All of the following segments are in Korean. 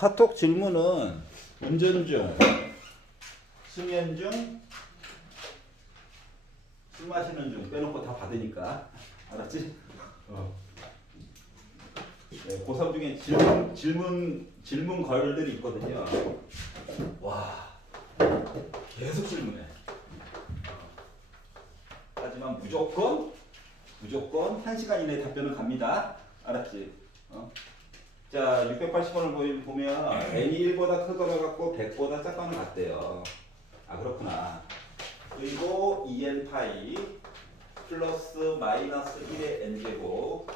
카톡 질문은 운전 중, 수면 중, 술 마시는 중 빼놓고 다 받으니까. 알았지? 네, 고3 중에 질문 걸들이 있거든요. 와, 계속 질문해. 하지만 무조건 1시간 이내에 답변을 갑니다. 알았지? 자, 680번을 보면 n이 1보다 크거나 같고 100보다 작거나 같대요. 아, 그렇구나. 그리고 2n 파이 플러스 마이너스 1의 n제곱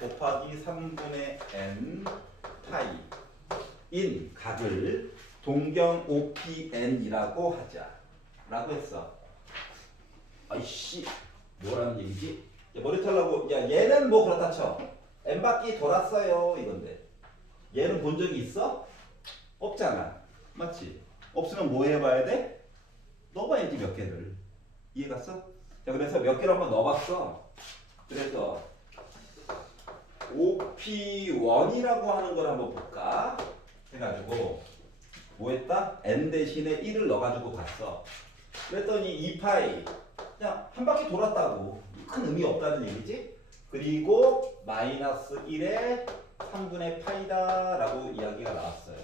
곱하기 3분의 n 파이 인 각을 동경 OPN이라고 하자 라고 했어. 아이씨, 뭐라는 얘기지? 야, 머리 털라고. 야, 얘는 뭐 그렇다 쳐. n 바퀴 돌았어요 이건데 얘는 본 적이 있어? 없잖아. 맞지? 없으면 뭐 해봐야 돼? 넣어봐야지 몇 개를. 이해갔어? 자, 그래서 몇 개를 한번 넣어봤어. 그래서 OP1이라고 하는 걸 한번 볼까? 해가지고 뭐 했다? n 대신에 1을 넣어가지고 봤어. 그랬더니 2파이 그냥 한 바퀴 돌았다고. 큰 의미 없다는 얘기지? 그리고 마이너스 1에 3분의 파이다 라고 이야기가 나왔어요.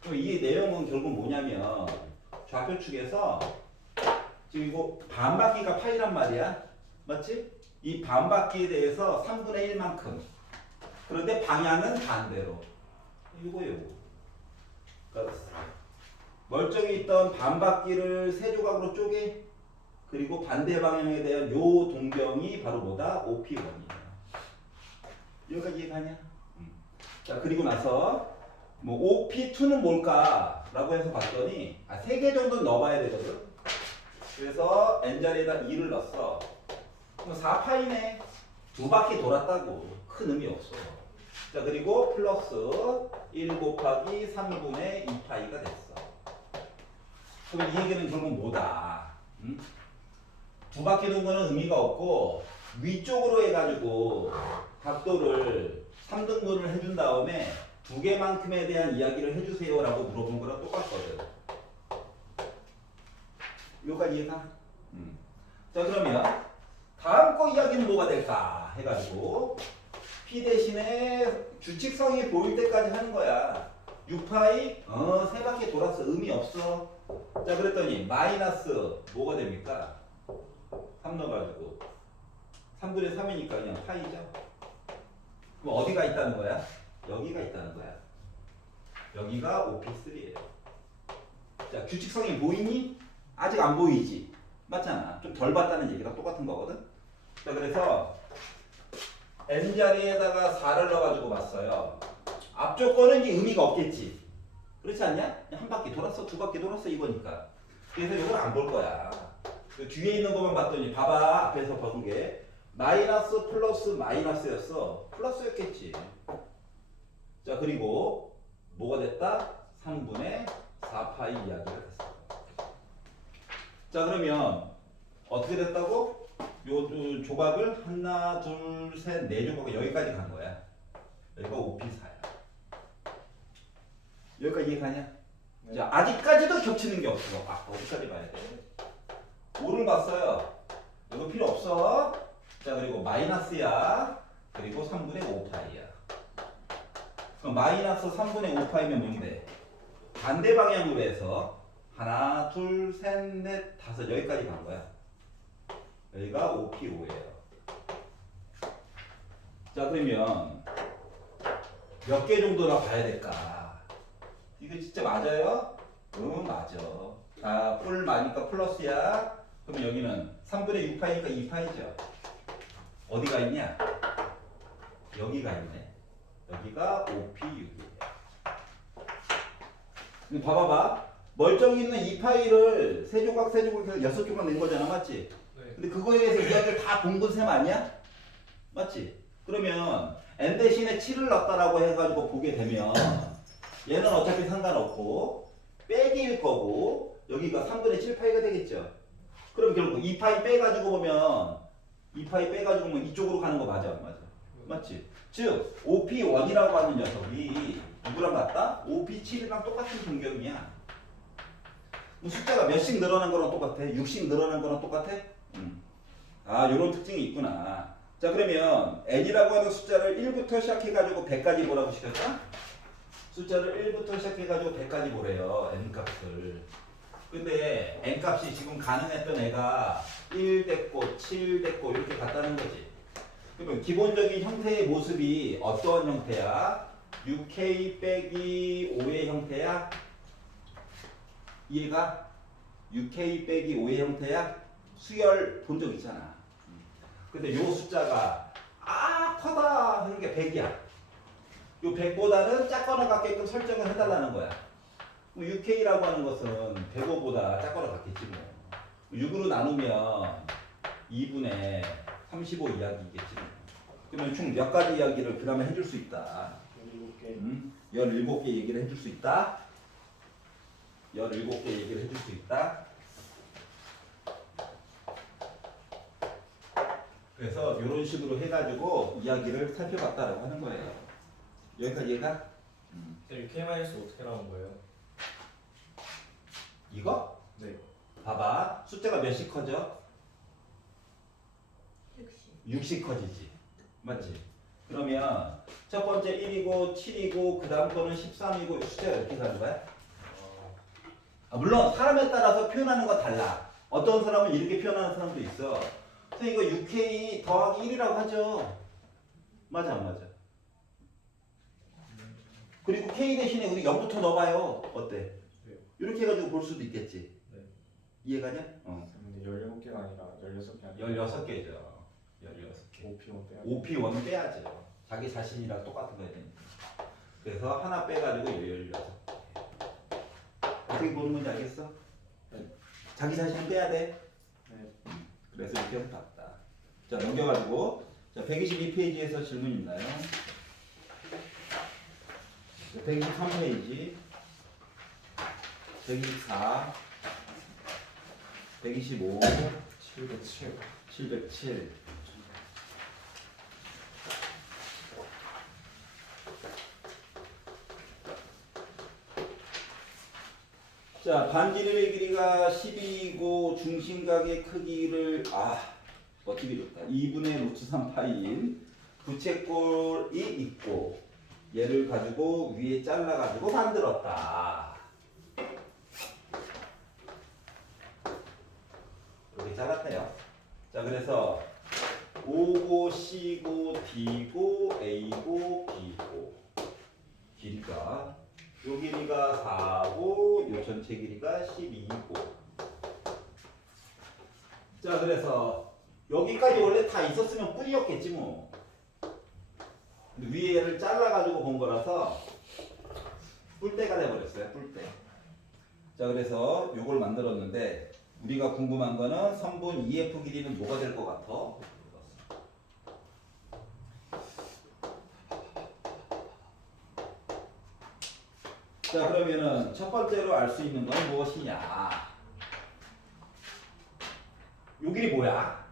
그럼 이 내용은 결국 뭐냐면 좌표축에서 지금 이거 반바퀴가 파이란 말이야. 맞지? 이 반바퀴에 대해서 3분의 1만큼. 그런데 방향은 반대로. 이거요. 그러니까 멀쩡히 있던 반바퀴를 세 조각으로 쪼개. 그리고 반대 방향에 대한 요 동경이 바로 뭐다? OP1이에요. 여기까지 이해가냐? 자, 그리고 나서 뭐 OP2는 뭘까? 라고 해서 봤더니 세 개 정도는 넣어봐야 되거든. 그래서 n자리에다 2를 넣었어. 그럼 4파이네. 두 바퀴 돌았다고. 큰 의미 없어. 자, 그리고 플러스 1 곱하기 3분의 2파이가 됐어. 그럼 이 얘기는 결국 뭐다? 두 바퀴 도는 거는 의미가 없고 위쪽으로 해가지고 각도를 3등분을 해준 다음에 두 개만큼에 대한 이야기를 해주세요 라고 물어본 거랑 똑같거든. 여기까지 이해가? 자, 그러면 다음 거 이야기는 뭐가 될까 해가지고 P 대신에 규칙성이 보일 때까지 하는 거야. 6파이 세 바퀴 돌았어. 의미 없어. 자, 그랬더니 마이너스 뭐가 됩니까? 3 넣어가지고 3분의 3이니까 그냥 파이죠. 그럼 어디가 있다는 거야? 여기가 있다는 거야. 여기가 OP3예요. 자, 규칙성이 보이니? 아직 안 보이지? 맞잖아. 좀 덜 봤다는 얘기랑 똑같은 거거든. 자, 그래서 n자리에다가 4를 넣어가지고 봤어요. 앞쪽 거는 이제 의미가 없겠지. 그렇지 않냐? 한 바퀴 돌았어, 두 바퀴 돌았어 이거니까. 그래서 이걸 안 볼 거야. 그 뒤에 있는 것만 봤더니 봐봐. 앞에서 본 게 마이너스 플러스 마이너스였어. 플러스였겠지. 자, 그리고 뭐가 됐다? 3분의 4파이 이야기가 됐어. 자, 그러면 어떻게 됐다고? 요 조각을 하나, 둘, 셋, 네 조각 여기까지 간 거야. 여기가 OP4야. 여기까지 이해가냐? 네. 자, 아직까지도 겹치는 게 없어. 어디까지 봐야 돼? 5를 봤어요. 이거 필요 없어. 자, 그리고 마이너스야. 그리고 3분의 5파이야. 그럼 마이너스 3분의 5파이면 뭔데? 반대 방향으로 해서 하나, 둘, 셋, 넷, 다섯 여기까지 간 거야. 여기가 OP5예요. 자, 그러면 몇 개 정도나 봐야 될까? 이거 진짜 맞아요? 응, 맞아. 아, 뿔 많으니까 플러스야. 그럼 여기는 3분의 6파이니까 2파이죠. 어디가 있냐? 여기가 있네. 여기가 OP6이에요. 봐봐봐. 멀쩡히 있는 2파이를 세 조각 해서 6조각 낸 거잖아. 맞지? 네. 근데 그거에 대해서 이야기를 다 본 건 셈 아니야? 맞지? 그러면 n 대신에 7을 넣었다라고 해가지고 보게 되면 얘는 어차피 상관없고 빼기일 거고 여기가 3분의 7파이가 되겠죠. 그럼 결국 2파이 빼가지고 보면 2파이 빼가지고 보면 이쪽으로 가는 거 맞아 안 맞아? 맞지? 즉 OP1이라고 하는 녀석이 누구랑 같다? OP7이랑 똑같은 공경이야. 뭐 숫자가 몇씩 늘어난 거랑 똑같아? 6씩 늘어난 거랑 똑같아? 아, 요런 특징이 있구나. 자, 그러면 n이라고 하는 숫자를 1부터 시작해가지고 100까지 보라고 시켰다? 숫자를 1부터 시작해가지고 100까지 보래요. n값을. 근데 n값이 지금 가능했던 애가 1 됐고 7 됐고 이렇게 갔다는 거지. 그러면 기본적인 형태의 모습이 어떠한 형태야? 6k 빼기 5의 형태야? 이해가? 6k 빼기 5의 형태야? 수열 본 적 있잖아. 근데 요 숫자가 커다 하는 게 100이야. 요 100보다는 작거나 같게끔 설정을 해달라는 거야. 6k라고 하는 것은 105보다 작거나 같겠지 뭐. 6으로 나누면 2분의 35 이야기겠지 뭐. 그러면 총 몇 가지 이야기를 그 다음에 해줄 수 있다. 17개 얘기를 해줄 수 있다. 17개 얘기를 해줄 수 있다. 그래서 이런 식으로 해가지고 이야기를 살펴봤다라고 하는 거예요. 여기까지 얘가? 6K- 어떻게 나온 거예요? 이거? 네. 봐봐. 숫자가 몇씩 커져? 60씩 커지지. 맞지? 그러면 첫 번째 1이고 7이고 그 다음 거는 13이고 숫자가 이렇게 가는 거야? 물론 사람에 따라서 표현하는 거 달라. 어떤 사람은 이렇게 표현하는 사람도 있어. 그래서 이거 6K 더하기 1이라고 하죠. 맞아 안 맞아? 그리고 K 대신에 우리 0부터 넣어봐요. 어때? 네. 이렇게 해가지고 볼 수도 있겠지. 네. 이해가냐? 근데 17개가 아니라 16개 아니라 16개죠. 16개. OP1 빼야 OP1 빼야죠. 자기 자신이랑 똑같은 거 해야 되니까. 그래서 하나 빼가지고 16개. 어떻게 보는 건지 알겠어? 네. 자기 자신은 빼야 돼. 네. 그래서 이렇게 해서 봤다. 자, 넘겨가지고. 자, 122페이지에서 질문 있나요? 123페이지. 124. 125. 707. 707. 자, 반지름의 길이가 12이고 중심각의 크기를 어떻게 줬다. 2분의 루트 3파인 부채꼴이 있고 얘를 가지고 위에 잘라가지고 만들었다. 이렇게 잘랐네요. 자, 그래서 O고 C고 D고 A고 B고 길이가 요 길이가 4고 요 전체 길이가 12고. 자, 그래서 여기까지 원래 다 있었으면 뿌리였겠지 뭐. 근데 위에 얘를 잘라가지고 본 거라서 뿔대가 돼버렸어요. 뿔대. 자, 그래서 요걸 만들었는데 우리가 궁금한 거는 선분 EF 길이는 뭐가 될 것 같아? 자, 그러면은 첫 번째로 알 수 있는 건 무엇이냐? 요 길이 뭐야?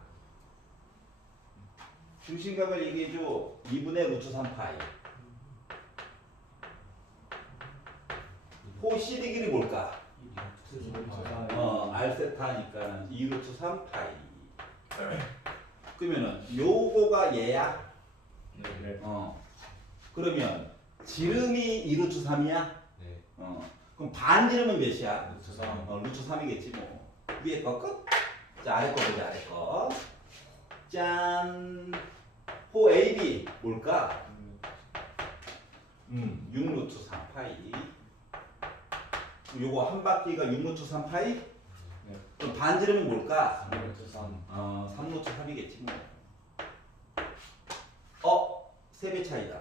중심각을 얘기해줘. 2분의 루트 3파이. 호 CD 길이 뭘까? 알세타니까 2루트 3파이. 그러면은 요거가 얘야? 네. 그러면 지름이 2루트 3이야? 네. 그럼 반지름은 몇이야? 루트 3. 루트 3이겠지 뭐. 위에 거 끝? 자, 아래 거 보자, 아래 거. 짠. 호 AB 뭘까? 6루트 3파이. 요거 한 바퀴가 6루트 3파이? 네. 그럼 반지름은 뭘까? 3루트 3. 3루트 3이겠지 뭐. 3배 차이다.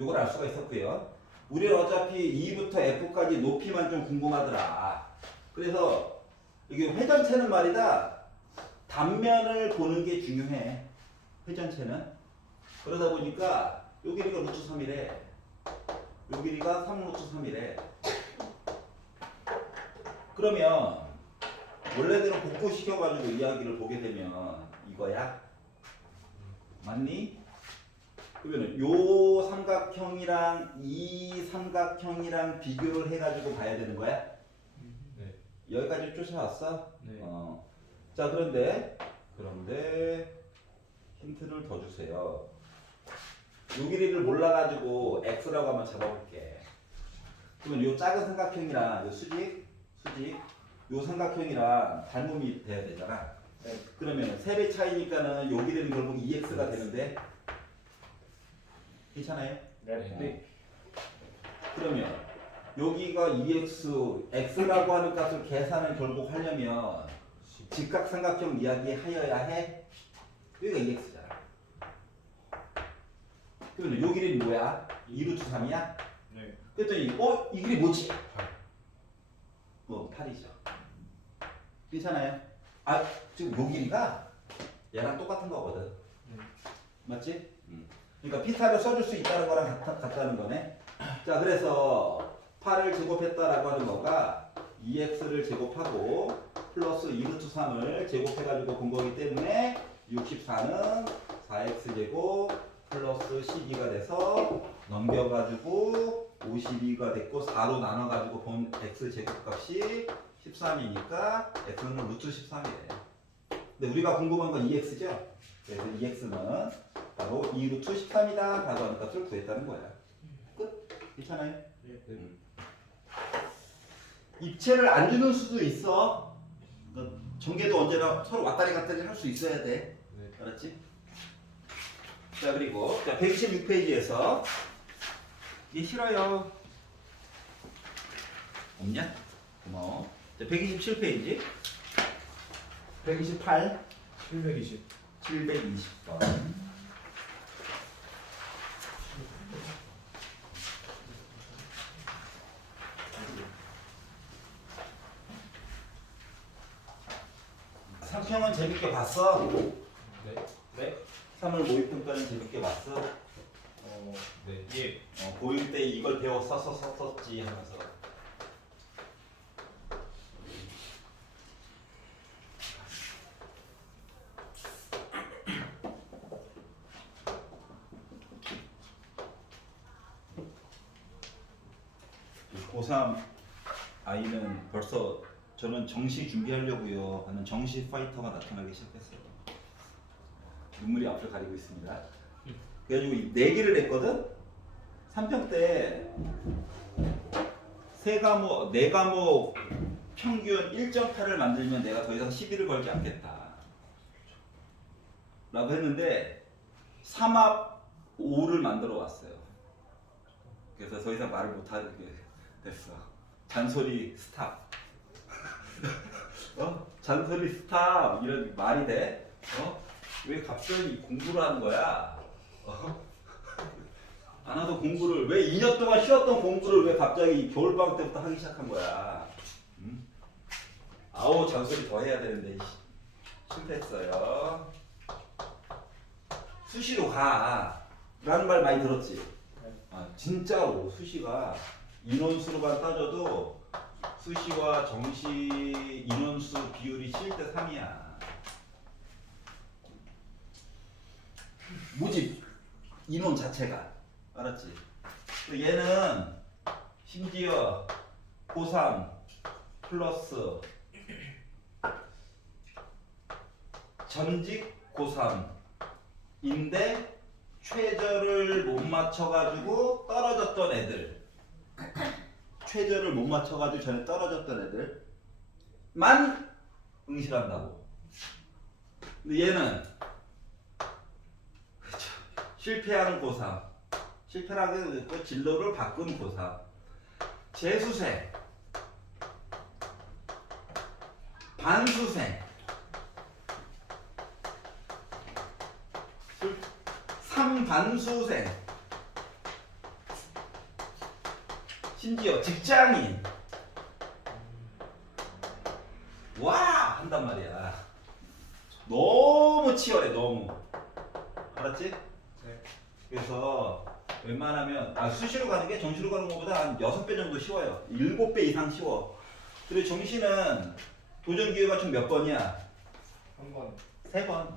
요걸 알 수가 있었고요. 우리는 어차피 2부터 F까지 높이만 좀 궁금하더라. 그래서 이게 회전체는 말이다. 단면을 보는 게 중요해. 회전체는. 그러다 보니까 요 길이가 루트 3이래. 요 길이가 3루트 3이래. 그러면 원래대로 복구시켜가지고 이야기를 보게 되면 이거야? 맞니? 그러면 요 삼각형이랑 이 삼각형이랑 비교를 해가지고 봐야 되는 거야? 네. 여기까지 쫓아왔어? 네. 자 그런데 힌트를 더 주세요. 요 길이를 몰라가지고 x라고 한번 잡아볼게. 그러면 요 작은 삼각형이랑 요 수직 요 삼각형이랑 닮음이 돼야 되잖아. 네. 그러면 3배 차이니까는 요 길이는 결국 2x가 되는데 괜찮아요? 네. 그러면 여기가 2x, x라고 하는 값을 계산을 결국 하려면 직각삼각형 이야기 하여야 해. 여기가 2x잖아. 그러면 요 길이는 뭐야? 2루트 3이야? 네. 그랬더니 이 길이 뭐지? 8이죠. 괜찮아요? 아 지금 요 길이가 얘랑 똑같은 거거든. 맞지? 그러니까 피타를 써줄 수 있다는 거랑 같다는 거네. 자 그래서 8을 제곱했다라고 하는 거가 2x를 제곱하고 플러스 2루트 3을 제곱해가지고 본 거기 때문에 64는 4x 제곱 플러스 12가 돼서 넘겨가지고 52가 됐고 4로 나눠가지고 본 x 제곱값이 13이니까 x는 루트 13이에요. 근데 우리가 궁금한 건 2x죠? 그래서 2x는 바로 2루트 13이다 라고 하는 값을 구했다는 거야. 끝? 괜찮아요? 네. 입체를 안 주는 수도 있어. 그러니까 전개도 언제나 서로 왔다리 갔다리 할 수 있어야 돼. 네. 알았지? 자 그리고 126페이지에서 이게 싫어요. 없냐? 고마워. 자 127페이지 128 720. 720번 상평은 재밌게 봤어? 네. 네? 3월 모의평가는 재밌게 봤어? 네. 예. 고1 때 이걸 배워 썼었지 하면서 고3 아이는 벌써 저는 정시 준비하려고요 하는 정시 파이터가 나타나기 시작했어요. 눈물이 앞을 가리고 있습니다. 그래가지고 4개를 냈거든? 3평 때 4과목 평균 1.8을 만들면 내가 더 이상 시비를 걸지 않겠다 라고 했는데 3합 5를 만들어 왔어요. 그래서 더 이상 말을 못하게 됐어. 잔소리 스탑. 잔소리 스탑 이런 말이 돼? 왜 갑자기 공부를 하는 거야? 안 하던 공부를 왜 2년 동안 쉬었던 공부를 왜 갑자기 겨울방학 때부터 하기 시작한 거야? 아우 잔소리 더 해야 되는데 실패했어요. 수시로 가 라는 말 많이 들었지? 진짜로 수시가 인원수로만 따져도 수시와 정시 인원수 비율이 7대 3이야. 모집 인원 자체가 알았지? 얘는 심지어 고3 플러스 전직 고3인데 최저를 못 맞춰가지고 떨어졌던 애들 최저를 못 맞춰가지고 전에 떨어졌던 애들만 응시한다고. 근데 얘는 실패하는 고3 실패라고 했고 진로를 바꾼 고3 재수생 반수생 3반수생 심지어 직장인 와 한단 말이야. 너무 치열해 너무. 알았지? 네. 그래서 웬만하면 수시로 가는 게 정시로 가는 것보다 한 6배 정도 쉬워요. 7배 이상 쉬워. 그리고 정시는 도전 기회가 총 몇 번이야? 한 번. 3번.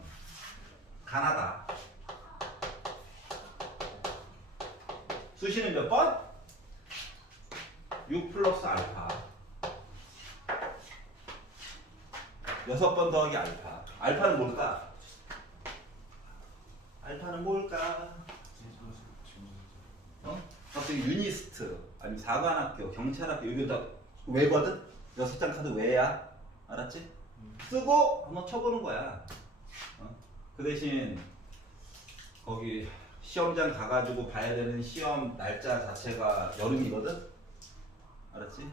가나다. 수시는 몇 번? 6 플러스 알파. 6번 더하기 알파. 알파는 뭘까? 알파는 뭘까? 어? 갑자기 유니스트 아니면 사관학교, 경찰학교 여기 다 외거든? 6장 카드 외야. 알았지? 쓰고 한번 쳐보는 거야. 그 대신 거기 시험장 가가지고 봐야 되는 시험 날짜 자체가 여름이거든? 알았지?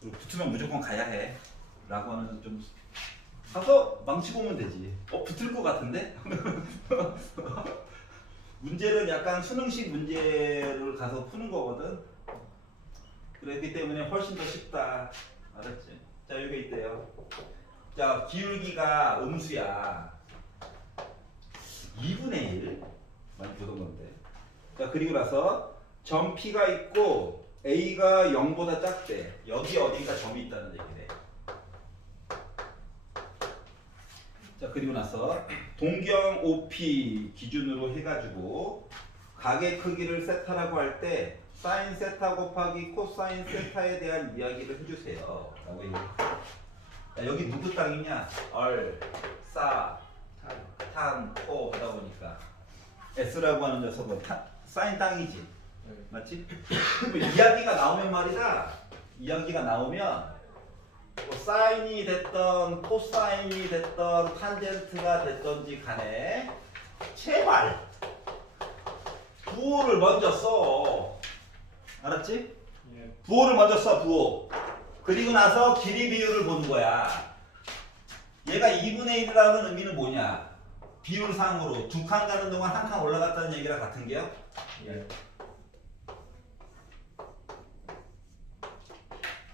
그리고 붙으면 무조건 가야 해 라고 하는 좀 가서 망치고 오면 되지. 붙을 것 같은데? 문제는 약간 수능식 문제를 가서 푸는 거거든? 그렇기 때문에 훨씬 더 쉽다. 알았지? 자, 여기 있대요. 자, 기울기가 음수야. 2분의 1. 많이 보던 건데. 자, 그리고 나서 점 P가 있고 A가 0보다 작대. 여기 어딘가 점이 있다는 얘기네. 자, 그리고 나서 동경 OP 기준으로 해가지고 각의 크기를 세타라고 할 때 사인 세타 곱하기 코사인 세타에 대한 이야기를 해주세요. 라고 얘기해. 자, 여기 누구 땅이냐? 얼, 싸, 탄, 코 하다 보니까 S라고 하는 녀석은 사인 땅이지. 네. 맞지? 이야기가 나오면 말이다. 이야기가 나오면 뭐 사인이 됐던 코사인이 됐던 탄젠트가 됐던지 간에 제발 부호를 먼저 써. 알았지? 예. 부호를 먼저 써. 부호. 그리고 나서 길이 비율을 보는 거야. 얘가 2분의 1이라는 의미는 뭐냐? 비율상으로 두 칸 가는 동안 한 칸 올라갔다는 얘기랑 같은 게요? 예.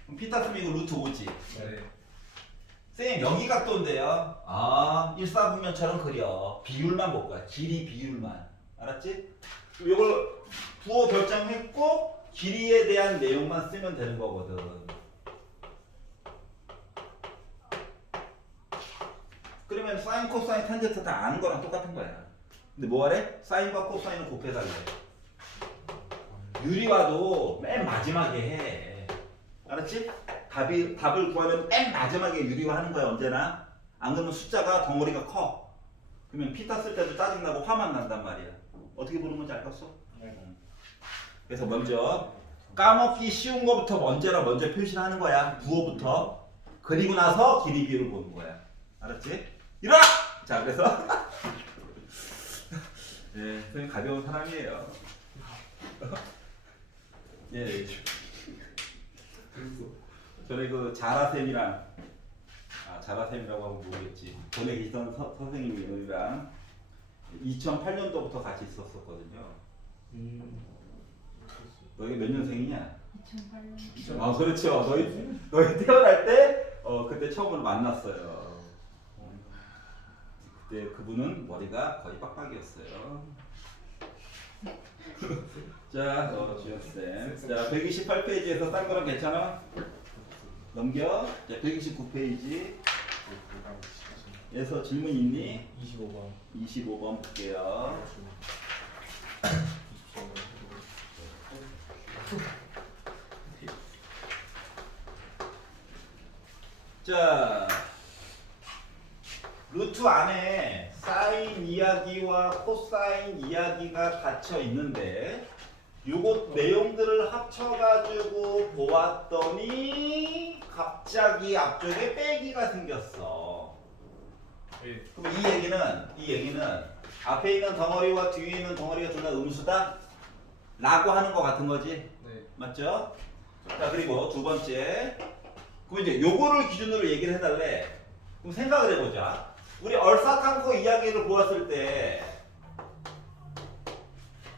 그럼 피타 쓰면 이거 루트 5지. 네. 쌤 여기 각도인데요. 아, 일사분면처럼 그려. 비율만 볼 거야. 길이 비율만. 알았지? 이걸 부호 결정했고 길이에 대한 내용만 쓰면 되는 거거든. 그러면 사인, 코사인, 탄젠트 다 아는 거랑 똑같은 거야. 근데 뭐 하래? 사인과 코사인을 곱해달래. 유리화도 맨 마지막에 해. 알았지? 답을 구하면 맨 마지막에 유리화하는 거야 언제나. 안 그러면 숫자가 덩어리가 커. 그러면 피타 쓸 때도 짜증나고 화만 난단 말이야. 어떻게 보는 건지 알겠어? 네. 그래서 먼저 까먹기 쉬운 거부터 먼저 표시를 하는 거야. 부호부터. 그리고 나서 길이 비율을 보는 거야. 알았지? 일어나! 자, 그래서 예, 선생님 가벼운 사람이에요. 예. 전에 그 자라쌤이랑 자라쌤이라고 하면 모르겠지. 전에 계시던 선생님이랑 2008년도부터 같이 있었었거든요. 너희 몇 년생이냐? 2008년. 아, 그렇죠. 너희 태어날 때 그때 처음으로 만났어요. 그때 그분은 머리가 거의 빡빡이었어요. 자, 주연쌤. 자, 128페이지에서 딴 거랑 괜찮아? 넘겨. 자, 129페이지에서 질문 있니? 25번. 25번 볼게요. 자, 루트 안에 사인 이야기와 코사인 이야기가 갇혀 있는데 요것 내용들을 합쳐가지고 보았더니 갑자기 앞쪽에 빼기가 생겼어. 예. 그럼 이 얘기는 앞에 있는 덩어리와 뒤에 있는 덩어리가 둘 다 음수다? 라고 하는 거 같은 거지? 네. 맞죠? 자, 그리고 두 번째. 그럼 이제 요거를 기준으로 얘기를 해달래. 그럼 생각을 해보자. 우리 얼사칸코 이야기를 보았을 때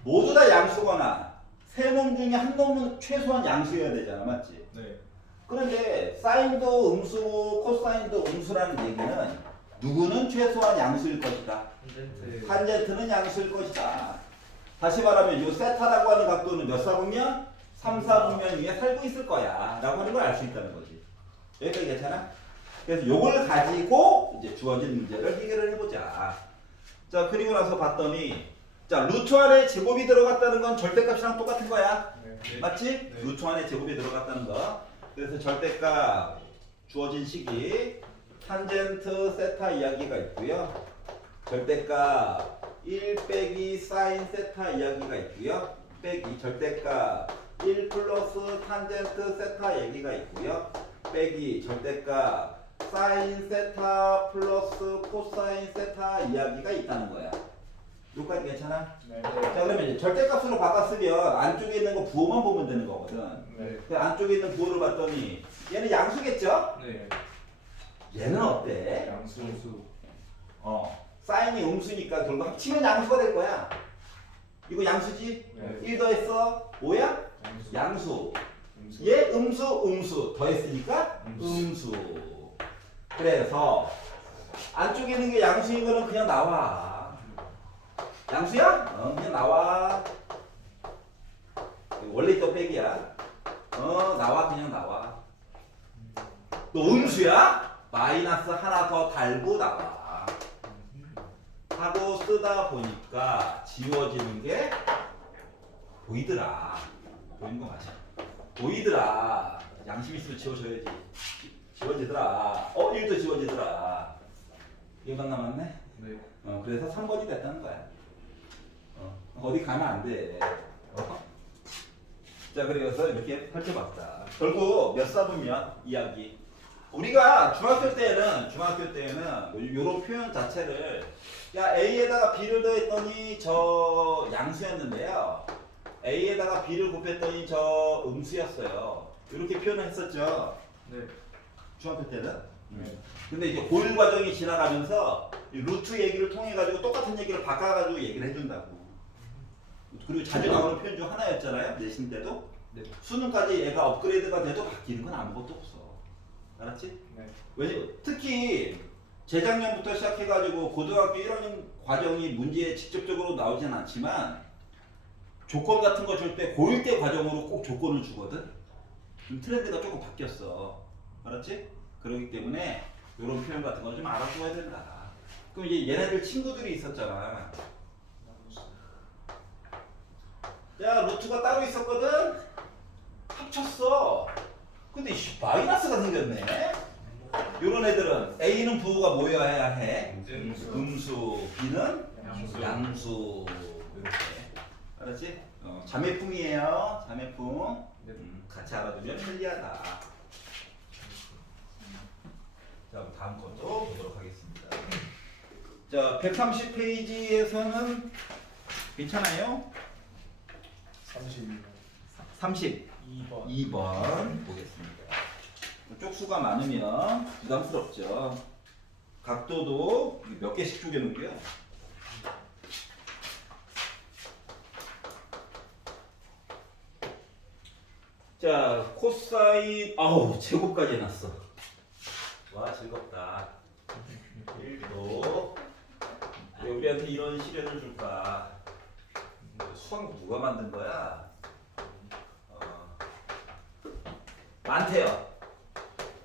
모두 다 양수거나 세 놈 중에 한 놈은 최소한 양수여야 되잖아. 맞지? 네. 그런데 사인도 음수고 코사인도 음수라는 얘기는 누구는 최소한 양수일 것이다. 탄젠트. 탄젠트는 양수일 것이다. 다시 말하면 요 세타라고 하는 각도는 몇 사분면? 3, 4분면 위에 살고 있을 거야 라고 하는 걸 알 수 있다는 거지. 여기까지 괜찮아? 그래서 요걸 가지고 이제 주어진 문제를 해결을 해보자. 자 그리고 나서 봤더니 자 루트 안에 제곱이 들어갔다는 건 절대값이랑 똑같은 거야. 네. 맞지? 네. 루트 안에 제곱이 들어갔다는 거. 그래서 절대값 주어진 식이 탄젠트 세타 이야기가 있고요. 절대값 1 빼기 사인 세타 이야기가 있고요. 빼기 절대값 1 플러스 탄젠트 세타 얘기가 있고요. 빼기 절대값 사인 세타 플러스 코사인 세타 이야기가 있다는 거야. 여기까지 괜찮아? 네. 자 그러면 이제 절대값으로 바꿨으면 안쪽에 있는 거 부호만 보면 되는 거거든. 네. 그 안쪽에 있는 부호를 봤더니 얘는 양수겠죠? 네. 얘는 어때? 양수. 사인이 음수니까 결국 합치면 양수가 될 거야. 이거 양수지? 네. 1 더했어 5야? 양수. 양수. 음수. 얘 음수 더했으니까 음수. 그래서 안쪽에 있는 게 양수인 거는 그냥 나와. 양수야? 그냥 나와. 원래 있던 빼기야. 나와 그냥 나와. 너 음수야? 마이너스 하나 더 달고 나와. 하고 쓰다 보니까 지워지는 게 보이더라. 보이는 거 맞아. 보이더라. 양심 있으면 지워줘야지. 지워지더라. 1도 지워지더라. 이거만 남았네? 네. 그래서 3번이 됐다는 거야. 어디 가면 안 돼. 자, 그래서 이렇게 펼쳐봤다. 결국 몇 사분면 이야기. 우리가 중학교 때는 이런 표현 자체를 야 A에다가 B를 더했더니 저 양수였는데요. A에다가 B를 곱했더니 저 음수였어요. 이렇게 표현을 했었죠. 네. 중학교 때는. 네. 근데 이제 고1 과정이 지나가면서 이 루트 얘기를 통해 가지고 똑같은 얘기를 바꿔가지고 얘기를 해준다고. 그리고 자주 나오는 표현 중 하나였잖아요. 내신 때도. 네. 수능까지 얘가 업그레이드가 돼도 바뀌는 건 아무것도 없어. 알았지? 네. 왜냐면 특히 재작년부터 시작해가지고 고등학교 1학년 과정이 문제에 직접적으로 나오진 않지만 조건 같은 거 줄 때 고1 때 과정으로 꼭 조건을 주거든. 좀 트렌드가 조금 바뀌었어. 알았지? 그렇기 때문에 이런 표현 같은 거 좀 알아줘야 된다. 그럼 이제 얘네들 친구들이 있었잖아. 야 루트가 따로 있었거든. 합쳤어. 근데 마이너스가 생겼네. 이런 애들은 A는 부호가 모여야 해. 음수, B는 양수. 양수. 이렇게. 알았지? 자매품이에요. 자매품. 네. 같이 알아두면 편리하다. 자, 다음 것도 보도록 하겠습니다. 자, 130페이지에서는 괜찮아요? 32번. 32번 보겠습니다. 쪽수가 많으면 부담스럽죠. 각도도 몇 개씩 쪼개놓을게요. 자, 코사인, 제곱까지 해놨어. 와, 즐겁다. 1도. 왜 우리한테 이런 시련을 줄까? 수학 누가 만든 거야? 많대요.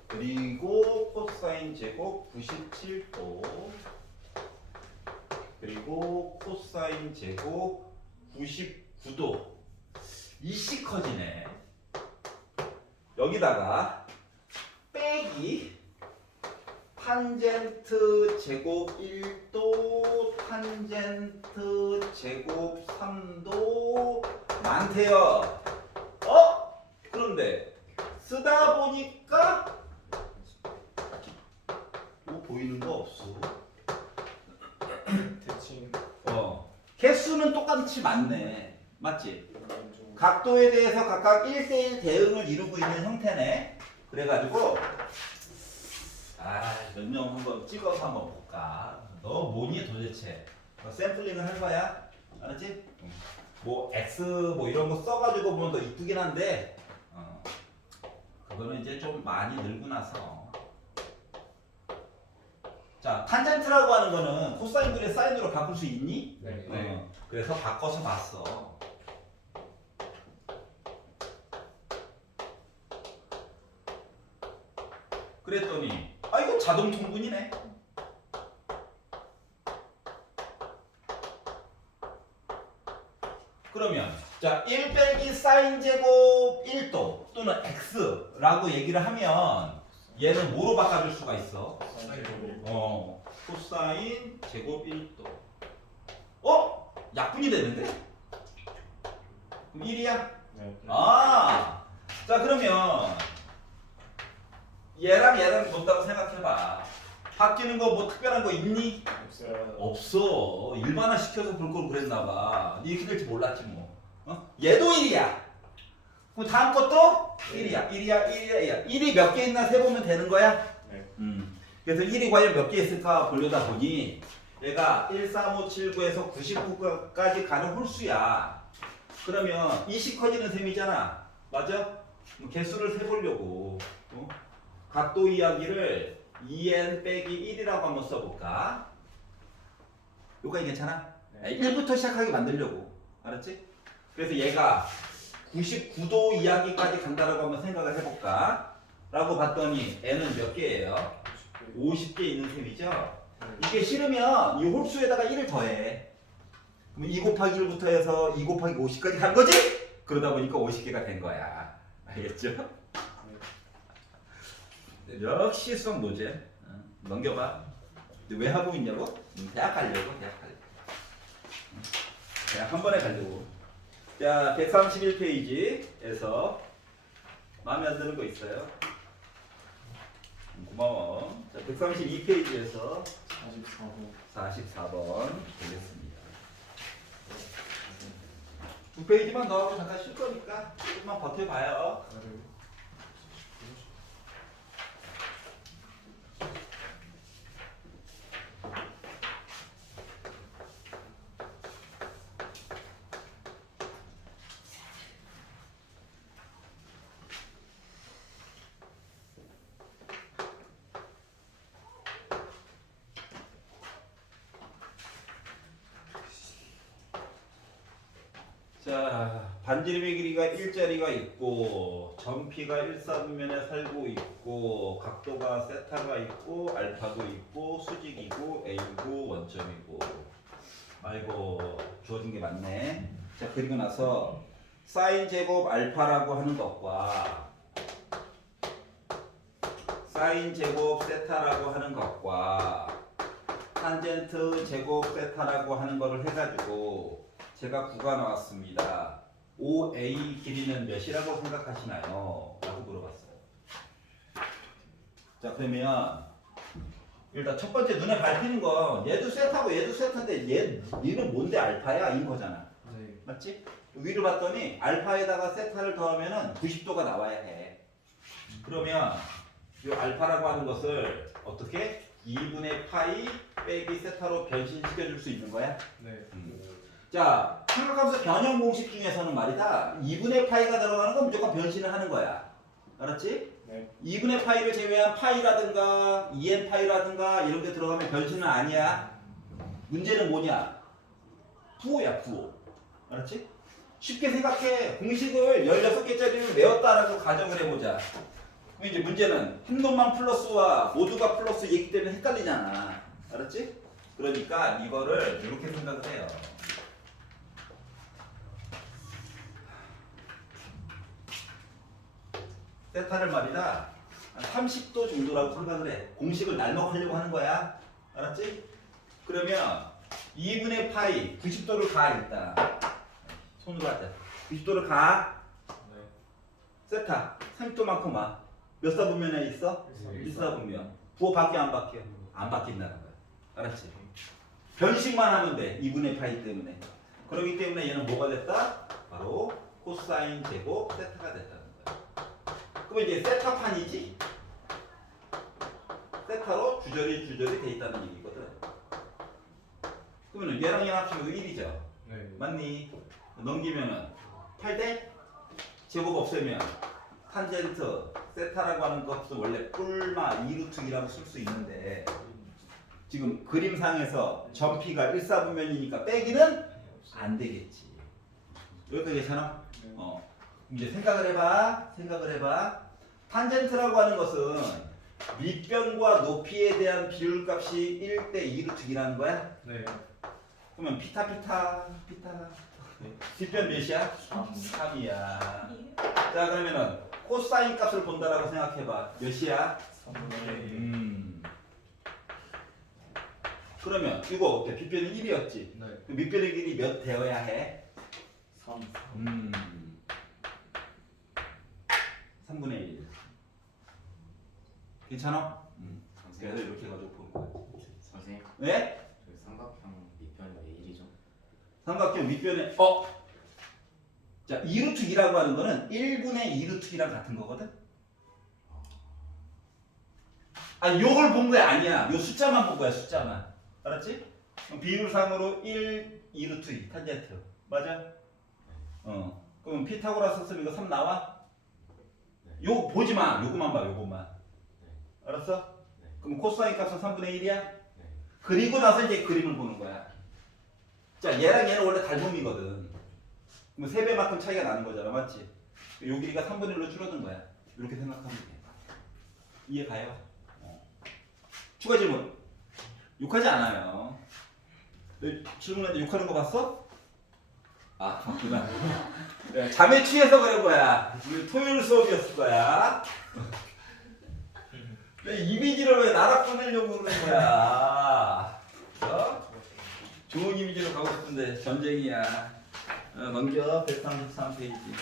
그리고 코사인 제곱 97도. 그리고 코사인 제곱 99도. 이씨 커지네. 여기다가 빼기 탄젠트 제곱 1도 탄젠트 제곱 3도 많대요. 그런데 쓰다 보니까 뭐 보이는 거 없어. 대칭. 개수는 똑같이 많네. 맞지? 각도에 대해서 각각 1대1 대응을 이루고 있는 형태네. 그래가지고 몇 명 한번 찍어서 한번 볼까? 너 뭐니 도대체? 샘플링을 할 거야? 알았지? 뭐 X 뭐 이런 거 써가지고 보면 더 이쁘긴 한데 그거는 이제 좀 많이 늘고 나서. 자, 탄젠트라고 하는 거는 코사인분의 사인으로 바꿀 수 있니? 네. 그래서 바꿔서 봤어. 그랬더니 이거 자동 통분이네. 그러면 자 1 빼기 사인 제곱 1도 또는 x라고 얘기를 하면 얘는 뭐로 바꿔줄 수가 있어? 코사인 제곱 1도. 약분이 되는데? 그럼 1이야? 자 그러면 얘랑 본다고 생각해봐. 바뀌는 거 뭐 특별한 거 있니? 없어. 일반화 시켜서 볼 걸 그랬나봐. 이렇게 될지 몰랐지 뭐. 얘도 1이야. 그럼 다음 것도 1이야. 1이 몇 개 있나 세보면 되는 거야? 그래서 1이 과연 몇 개 있을까 보려다 보니 얘가 1, 3, 5, 7, 9에서 99까지 가는 홀수야. 그러면 20 커지는 셈이잖아. 맞아? 개수를 세보려고 각도 이야기를 2n 빼기 1이라고 한번 써볼까? 요까지 괜찮아? 1부터 시작하게 만들려고. 알았지? 그래서 얘가 99도 이야기까지 간다라고 한번 생각을 해볼까? 라고 봤더니 n은 몇 개예요? 50개 있는 셈이죠? 이게 싫으면 이 홀수에다가 1을 더해. 그럼 2 곱하기 1부터 해서 2 곱하기 50까지 간 거지? 그러다 보니까 50개가 된 거야. 알겠죠? 역시 수학 노잼. 넘겨봐. 왜 하고 있냐고? 대학 가려고. 대학 한 번에 가려고. 자, 131페이지에서 마음에 안 드는 거 있어요? 고마워. 자, 132페이지에서 44번 보겠습니다. 2페이지만 더 하고 잠깐 쉴 거니까 조금만 버텨봐요. 자, 반지름의 길이가 1짜리가 있고 점피가 1사분면에 살고 있고 각도가 세타가 있고 알파도 있고 수직이고 A고 원점이고. 아이고 주어진 게 많네. 자, 그리고 나서 사인 제곱 알파라고 하는 것과 사인 제곱 세타라고 하는 것과 탄젠트 제곱 세타라고 하는 거를 해가지고 제가 9가 나왔습니다. OA 길이는 몇이라고 생각하시나요? 라고 물어봤어요. 자, 그러면 일단 첫 번째 눈에 밟히는 건 얘도 세타고 얘도 세타인데 얘는 뭔데 알파야? 인 거잖아. 맞지? 위로 봤더니 알파에다가 세타를 더하면 90도가 나와야 해. 그러면 이 알파라고 하는 것을 어떻게? 2분의 파이 빼기 세타로 변신시켜줄 수 있는 거야? 자, 삼각함수 변형 공식 중에서는 말이다 2분의 파이가 들어가는 건 무조건 변신을 하는 거야. 알았지? 2분의 파이를 제외한 파이라든가 2n 파이라든가 이런 게 들어가면 변신은 아니야. 문제는 뭐냐? 부호야, 부호. 알았지? 쉽게 생각해. 공식을 16개짜리를 외웠다라고 가정을 해보자. 그럼 이제 문제는 한 놈만 플러스와 모두가 플러스이기 때문에 헷갈리잖아. 알았지? 그러니까 이거를 이렇게 생각을 해요. 세타를 말이다 한 30도 정도라고 생각을 해. 공식을 날먹하려고 하는 거야. 알았지? 그러면 2분의 파이 90도를 가 일단. 손으로 하자. 90도를 가. 세타 30도만큼 와. 몇 사분면에 있어? 1사분면. 부호 바뀌어 안 바뀌어? 안 바뀐다는 거야. 알았지? 변식만 하면 돼. 2분의 파이 때문에. 그렇기 때문에 얘는 뭐가 됐다? 바로 코사인 제곱 세타가 됐다는 거야. 그럼 이제 세타판이지? 세타로 주저리 돼 있다는 얘기거든. 그러면 얘랑 얘 합치면 1이죠? 맞니? 넘기면은 8대? 제곱 없애면 탄젠트 세타라고 하는 것도 원래 뿔마 2루트이라고 쓸 수 있는데 지금 그림상에서 점피가 1사분면이니까 빼기는 안 되겠지. 여기까지 괜찮아? 이제 생각을 해봐. 탄젠트라고 하는 것은 밑변과 높이에 대한 비율값이 1대 2루트이라는 거야? 그러면 피타 뒷변 몇이야? 3이야. 자 그러면은 코사인 값을 본다라고 생각해봐. 몇이야? 3분의 1. 그러면 이거 어때? 뒷변은 1이었지? 네. 밑변의 길이 몇 되어야 해? 3. 3분의 1. 괜찮아? 그래서 선생님, 이렇게 해가지고 보는 거야. 선생님, 네? 저희 삼각형 밑변이 왜 1이죠? 삼각형 밑변에 자 2루트 2라고 하는 거는 1분의 2루트 2랑 같은 거거든? 아니 요걸 본 거야 아니야. 요 숫자만 본 거야 숫자만. 알았지? 그럼 비율상으로 1, 2루트 2 탄젠트 맞아? 그럼 피타고라스 쓰면 이거 3 나와? 네. 요 보지 마. 요거만 봐 요거만. 네. 알았어? 네. 그럼 코사인 값은 3분의 1이야? 네. 그리고 나서 이제 그림을 보는 거야. 자, 얘랑 얘는 원래 닮음이거든. 그럼 3배만큼 차이가 나는 거잖아, 맞지? 요 길이가 3분의 1로 줄어든 거야. 이렇게 생각하면 돼. 이해 가요? 추가 질문. 욕하지 않아요. 너 질문할 때 욕하는 거 봤어? 아, 맞구나. 네, 잠에 취해서 그런 거야. 우리 토요일 수업이었을 거야. 왜 이미지를 왜 나락 보내려고 그러는 거야? 어? 좋은 이미지로 가고 싶은데 전쟁이야. 넘겨 133페이지.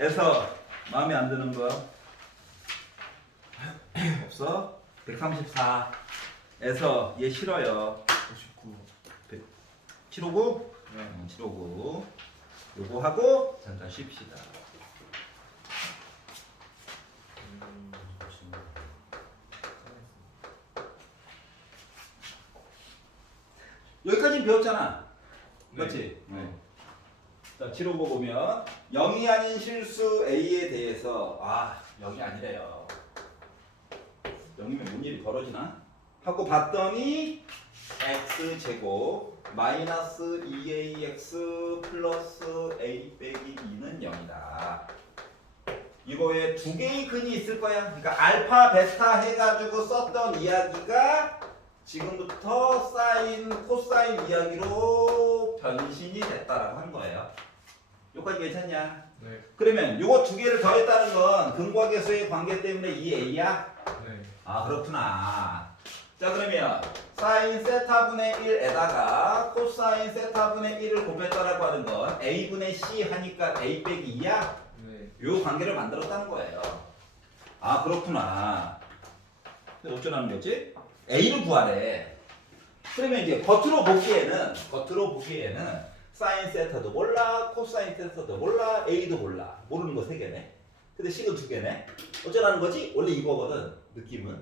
에서 마음에 안 드는 거 없어? 134에서 얘 싫어요. 99. 759? 네. 759. 요거 하고 잠깐 쉽시다. 여기까지는 배웠잖아. 맞지? 네. 자, 759 보면 0이 아닌 실수 A에 대해서 0이 아니래요. 0이면 뭔 일이 벌어지나? 하고 봤더니 x제곱 마이너스 2ax 플러스 a 빼기 2는 0이다. 이거에 두 개의 근이 있을 거야. 그러니까 알파, 베타 해가지고 썼던 이야기가 지금부터 사인, 코사인 이야기로 변신이 됐다라고 한 거예요. 여기까지 괜찮냐? 네. 그러면 요거 두 개를 더했다는 건 근과 계수의 관계 때문에 2a야? 네. 아 그렇구나. 자 그러면 사인 세타분의 1에다가 코사인 세타분의 1을 곱했다라고 하는 건 a분의 c 하니까 a 빼기 2야? 네. 요 관계를 만들었다는 거예요. 아 그렇구나. 그래서 어쩌라는 거지? a를 구하래. 그러면 이제 겉으로 보기에는 사인 세타도 몰라, 코사인 세타도 몰라, a도 몰라. 모르는 거 3개네. 근데 식은 2개네. 어쩌라는 거지? 원래 이거거든 느낌은.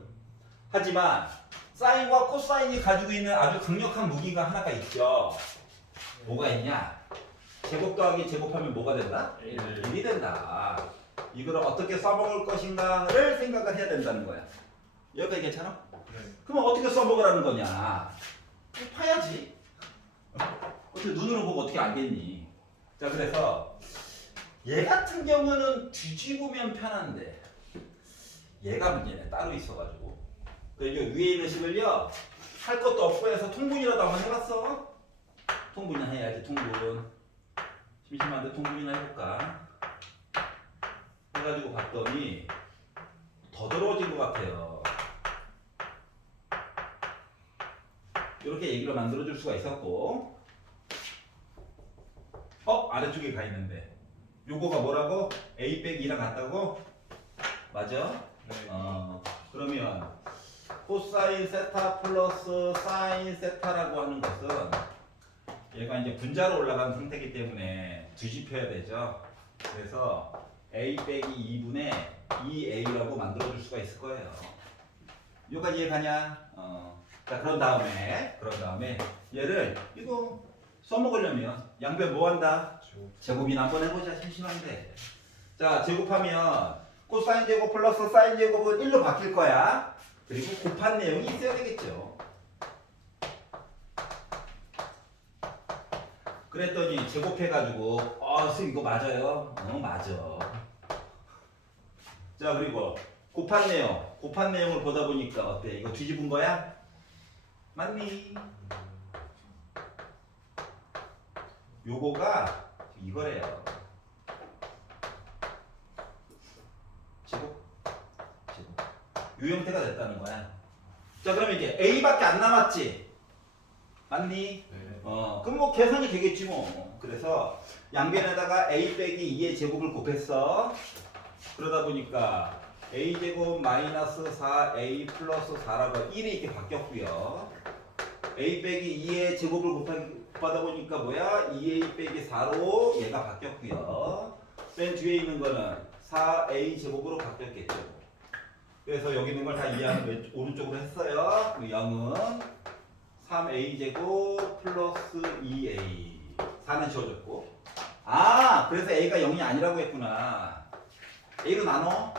하지만 사인과 코사인이 가지고 있는 아주 강력한 무기가 하나가 있죠. 뭐가 있냐? 제곱 더하기 제곱하면 뭐가 된다? 1이 된다. 이거를 어떻게 써먹을 것인가를 생각을 해야 된다는 거야. 여기까지 괜찮아? 네. 그럼 어떻게 써먹으라는 거냐? 파야지. 어떻게 눈으로 보고 어떻게 알겠니? 자 그래서 얘 같은 경우는 뒤집으면 편한데 얘가 문제네. 따로 있어가지고. 그러니까 위에 있는 식을요 할 것도 없고 해서 통분이라도 한번 해봤어? 통분이나 해야지 통분. 심심한데 통분이나 해볼까? 해가지고 봤더니 더 더러워진 것 같아요. 이렇게 얘기로 만들어줄 수가 있었고 아래쪽에 가 있는데 요거가 뭐라고? a 빼기 2랑 같다고? 맞아? 네. 그러면 코사인 세타 플러스 사인 세타라고 하는 것은 얘가 이제 분자로 올라간 상태이기 때문에 뒤집혀야 되죠. 그래서 a 빼기 2분의 2a라고 만들어줄 수가 있을 거예요. 여기까지 이해가냐? 자 그런 다음에 얘를 이거 써먹으려면 양변 뭐 한다? 제곱이나 한번 해보자. 심심한데. 자 제곱하면 코사인 제곱 플러스 사인 제곱은 1로 바뀔 거야. 그리고 곱한 내용이 있어야 되겠죠. 그랬더니 제곱해가지고 선생님 이거 맞아요? 맞아. 자 그리고 곱한 내용을 보다 보니까 어때? 이거 뒤집은 거야? 맞니? 요거가 이거래요. 제곱. 요 형태가 됐다는 거야. 자, 그러면 이제 A밖에 안 남았지? 맞니? 네. 그럼 뭐 계산이 되겠지 뭐. 그래서 양변에다가 A 빼기 2의 제곱을 곱했어. 그러다 보니까 A 제곱 마이너스 4A 플러스 4라고 1이 이렇게 바뀌었고요. A 빼기 2의 제곱을 곱하다 보니까 뭐야? 2A 빼기 4로 얘가 바뀌었고요. 맨 뒤에 있는 거는 4A 제곱으로 바뀌었겠죠. 그래서 여기 있는 걸 다 이해하는 오른쪽으로 했어요. 그 0은 3A 제곱 플러스 2A 4는 지워졌고. 아, 그래서 A가 0이 아니라고 했구나. A로 나눠.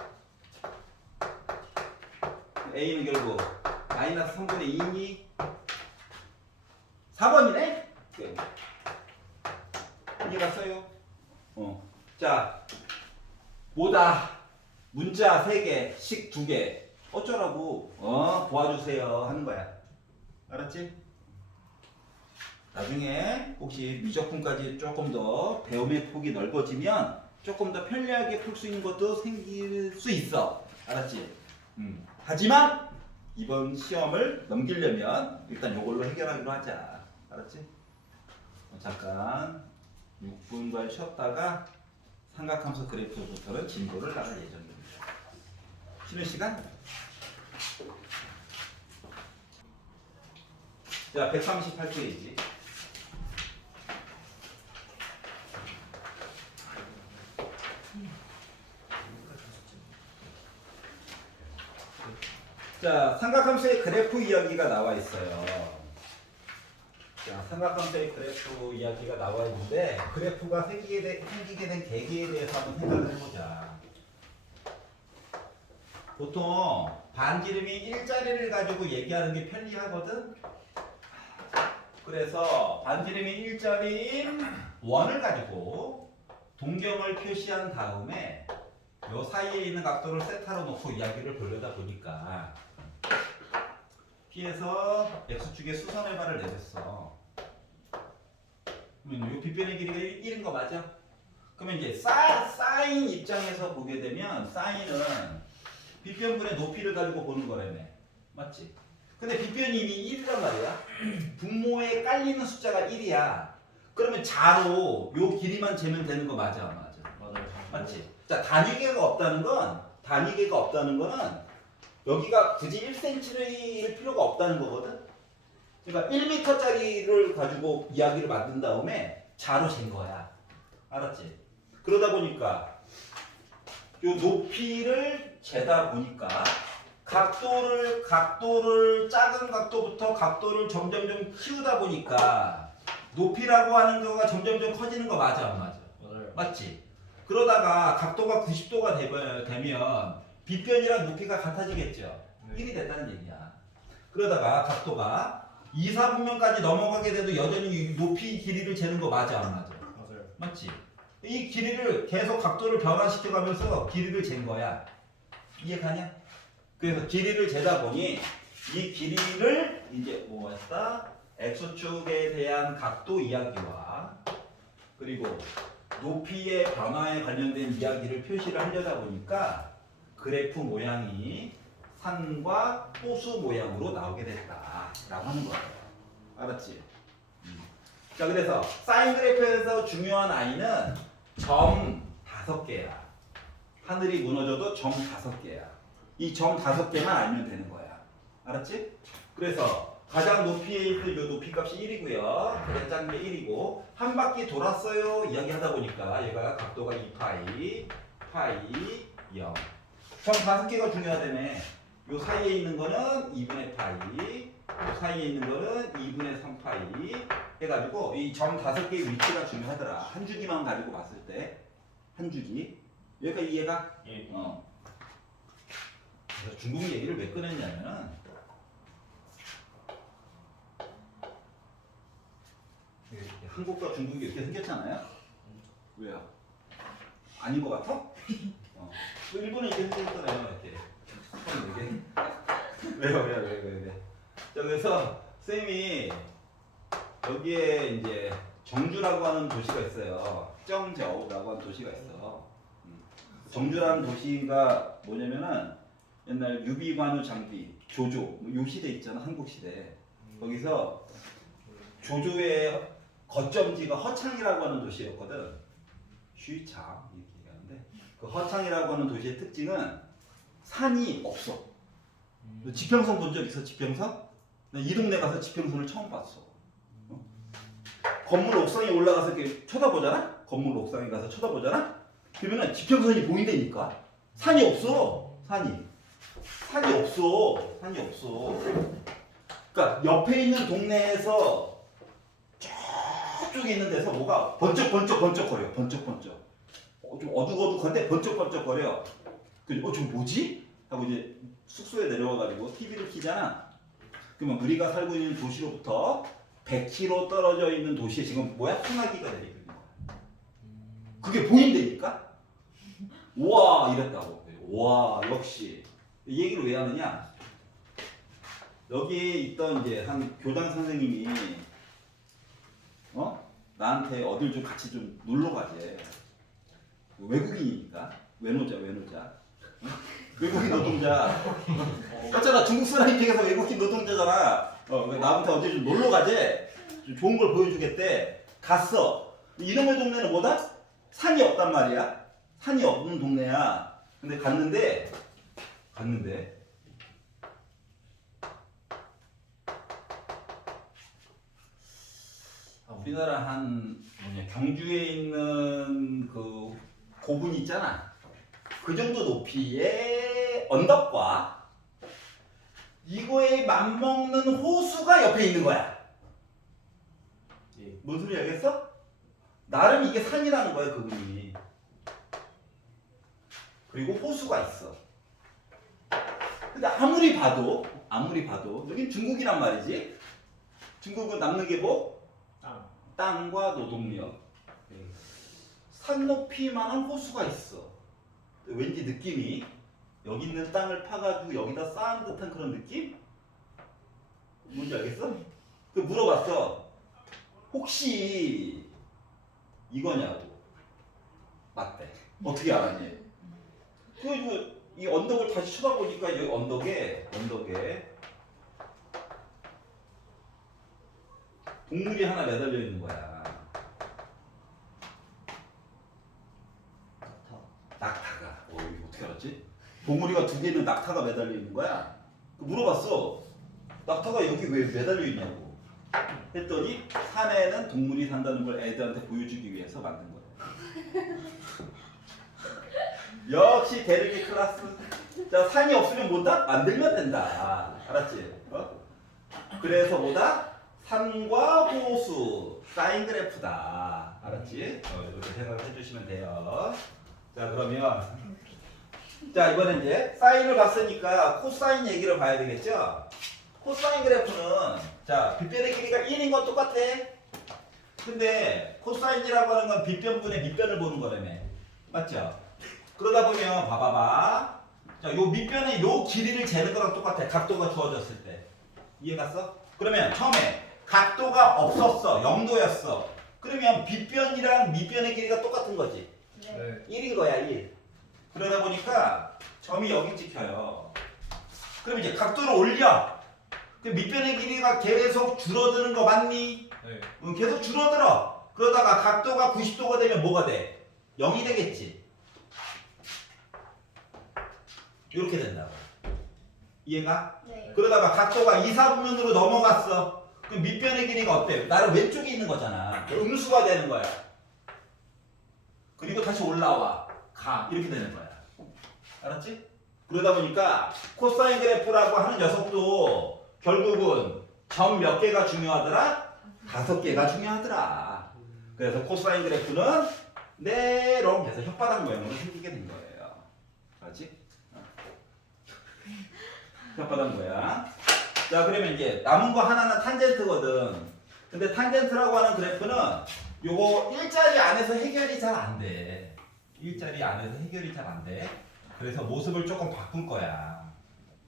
A는 결국 마이너스 3분의 2니 4번이네? 이해갔어요? 자, 뭐다? 문자 3개, 식 2개. 어쩌라고? 도와주세요 하는 거야. 알았지? 나중에 혹시 미적분까지 조금 더 배움의 폭이 넓어지면 조금 더 편리하게 풀 수 있는 것도 생길 수 있어. 알았지? 하지만 이번 시험을 넘기려면 일단 이걸로 해결하기로 하자. 알았지? 잠깐 6분간 쉬었다가 삼각함수 그래프부터는 진도를 나갈 예정입니다. 쉬는 시간? 자, 138페이지. 자, 삼각함수의 그래프 이야기가 나와 있어요. 자, 삼각함수의 그래프 이야기가 나와 있는데 그래프가 생기게 된 계기에 대해서 한번 생각을 해보자. 보통 반지름이 일자리를 가지고 얘기하는 게 편리하거든. 그래서 반지름이 일자리인 원을 가지고 동경을 표시한 다음에 요 사이에 있는 각도를 세타로 놓고 이야기를 보려다 보니까 P에서 X축에 수선의 발을 내렸어. 그러면 요 빗변의 길이가 1인 거 맞아? 그러면 이제 사인 입장에서 보게 되면 사인은 빗변분의 높이를 가지고 보는 거라며. 맞지? 근데 빗변이 이미 1이란 말이야. 분모에 깔리는 숫자가 1이야. 그러면 자로 요 길이만 재면 되는 거 맞아? 안 맞아? 맞아요. 맞지? 자, 단위계가 없다는 거는 여기가 굳이 1cm일 필요가 없다는 거거든. 그러니까 1m짜리를 가지고 이야기를 만든 다음에 자로 잰 거야. 알았지? 그러다 보니까 요 높이를 재다 보니까 각도를 작은 각도부터 각도를 점점점 키우다 보니까 높이라고 하는 거가 점점점 커지는 거 맞아 안 맞아? 맞아요. 맞지? 그러다가 각도가 90도가 되면 빗변이랑 높이가 같아지겠죠. 네. 1이 됐다는 얘기야. 그러다가 각도가 2, 4분면까지 넘어가게 돼도 여전히 높이 길이를 재는 거 맞아 안 맞아? 맞아요. 맞지? 이 길이를 계속 각도를 변화시켜 가면서 길이를 잰 거야. 이해가냐? 그래서 길이를 재다 보니 이 길이를 이제 뭐였다? X축에 대한 각도 이야기와 그리고 높이의 변화에 관련된 이야기를 표시를 하려다 보니까 그래프 모양이 산과 호수 모양으로 나오게 됐다라고 하는 거예요. 알았지? 자, 그래서 사인 그래프에서 중요한 I는 점 5개야. 하늘이 무너져도 점 5개야. 이 점 5개만 알면 되는 거야. 알았지? 그래서 가장 높이에 있는 이 높이 값이 1이고요. 가장 작은 게 1이고 한 바퀴 돌았어요 이야기하다 보니까 얘가 각도가 2파이, 파이, 0. 점 5개가 중요하다며. 요 사이에 있는 거는 2분의 파이, 요 사이에 있는 거는 2분의 3파이 해가지고 이 점 5개의 위치가 중요하더라. 한 주기만 가지고 봤을 때. 한 주기. 여기까지 이해가? 예. 그래서 중국 얘기를 왜 꺼냈냐면은 한국과 중국이 이렇게 생겼잖아요. 왜요? 아닌 것 같아? 일본은 이렇게 생겼잖아요. 이렇게. 왜? 자, 그래서 쌤이 여기에 이제 정주라고 하는 도시가 있어요. 정저우라고 하는 도시가 있어. 정주라는 도시가 뭐냐면은 옛날 유비관우 장비, 조조, 요 시대 있잖아, 한국 시대. 거기서 조조의 거점지가 허창이라고 하는 도시였거든. 쉬창 이렇게 얘기하는데 그 허창이라고 하는 도시의 특징은 산이 없어. 너 지평선 본 적 있어? 지평선? 나 이 동네 가서 지평선을 처음 봤어. 건물 옥상에 올라가서 이렇게 쳐다보잖아? 건물 옥상에 가서 쳐다보잖아? 그러면은 지평선이 보인다니까? 산이 없어. 산이 없어. 산이 없어. 그러니까 옆에 있는 동네에서 저쪽에 있는 데서 뭐가 번쩍번쩍거려. 번쩍번쩍. 좀 어둑어둑한데 번쩍번쩍거려. 그래서 저 뭐지? 하고 이제 숙소에 내려와가지고 TV를 켜잖아. 그러면 우리가 살고 있는 도시로부터 100km 떨어져 있는 도시에 지금 뭐야? 소나기가 내리고 있는 거야. 그게 보인다니까? 우와 이랬다고. 와 역시. 이 얘기를 왜 하느냐? 여기에 있던 이제 한 교장 선생님이 나한테 어딜 좀 같이 좀 놀러 가재. 외국인이니까 외노자. 외국인 노동자. 맞잖아. 중국 사람 입장에서 외국인 노동자잖아. 나한테 어디 좀 놀러 가재. 좀 좋은 걸 보여주겠대. 갔어. 이놈의 동네는 뭐다? 산이 없단 말이야. 산이 없는 동네야. 근데 갔는데 우리나라 한 경주에 있는 그 고분 있잖아. 그 정도 높이의 언덕과 이거에 맞먹는 호수가 옆에 있는 거야. 뭔 소리 알겠어? 나름 이게 산이라는 거야, 그분이. 그리고 호수가 있어. 근데 아무리 봐도 여긴 중국이란 말이지. 중국은 남는 게 뭐? 땅과 노동력. 산 높이만한 호수가 있어. 왠지 느낌이 여기 있는 땅을 파가지고 여기다 쌓은 듯한 그런 느낌? 뭔지 알겠어? 그 물어봤어. 혹시 이거냐고. 맞대. 어떻게 알았니? 그리고 이 언덕을 다시 쳐다보니까 여기 언덕에 동물이 하나 매달려 있는 거야. 낙타가. 이거 어떻게 알았지? 봉우리가 두 개 있는 낙타가 매달려 있는 거야. 물어봤어. 낙타가 여기 왜 매달려 있냐고. 했더니 산에는 동물이 산다는 걸 애들한테 보여주기 위해서 만든 거야. 역시 대르기 클라스. 자, 산이 없으면 뭐다? 만들면 된다. 알았지? 그래서 뭐다? 산과 호수, 사인 그래프다. 알았지? 이렇게 생각을 해주시면 돼요. 자, 그러면 이번엔 이제 사인을 봤으니까 코사인 얘기를 봐야 되겠죠? 코사인 그래프는 자, 빗변의 길이가 1인 건 똑같아. 근데 코사인이라고 하는 건 빗변분의 밑변을 보는 거라며. 맞죠? 그러다 보면 봐봐봐. 자, 요 밑변의 요 길이를 재는 거랑 똑같아. 각도가 주어졌을 때. 이해 갔어? 그러면 처음에 각도가 없었어. 0도였어. 그러면 빗변이랑 밑변의 길이가 똑같은 거지. 네. 1인 거야, 1. 그러다 보니까 점이 여기 찍혀요. 그럼 이제 각도를 올려. 그 밑변의 길이가 계속 줄어드는 거 맞니? 네. 계속 줄어들어. 그러다가 각도가 90도가 되면 뭐가 돼? 0이 되겠지. 이렇게 된다고. 이해가? 네. 그러다가 각도가 2, 4분면으로 넘어갔어. 그럼 밑변의 길이가 어때? 나는 왼쪽에 있는 거잖아. 음수가 되는 거야. 그리고 다시 올라와. 가. 이렇게 되는 거야. 알았지? 그러다 보니까 코사인 그래프라고 하는 녀석도 결국은 점 몇 개가 중요하더라? 5개가 중요하더라. 그래서 코사인 그래프는 네롱 해서 혓바닥 모양으로 생기게 된 거예요. 알았지? 혓바닥 모양. 자, 그러면 이제 남은 거 하나는 탄젠트거든. 근데 탄젠트라고 하는 그래프는 요거 일자리 안에서 해결이 잘 안 돼. 일자리 안에서 해결이 잘 안 돼. 그래서 모습을 조금 바꿀 거야.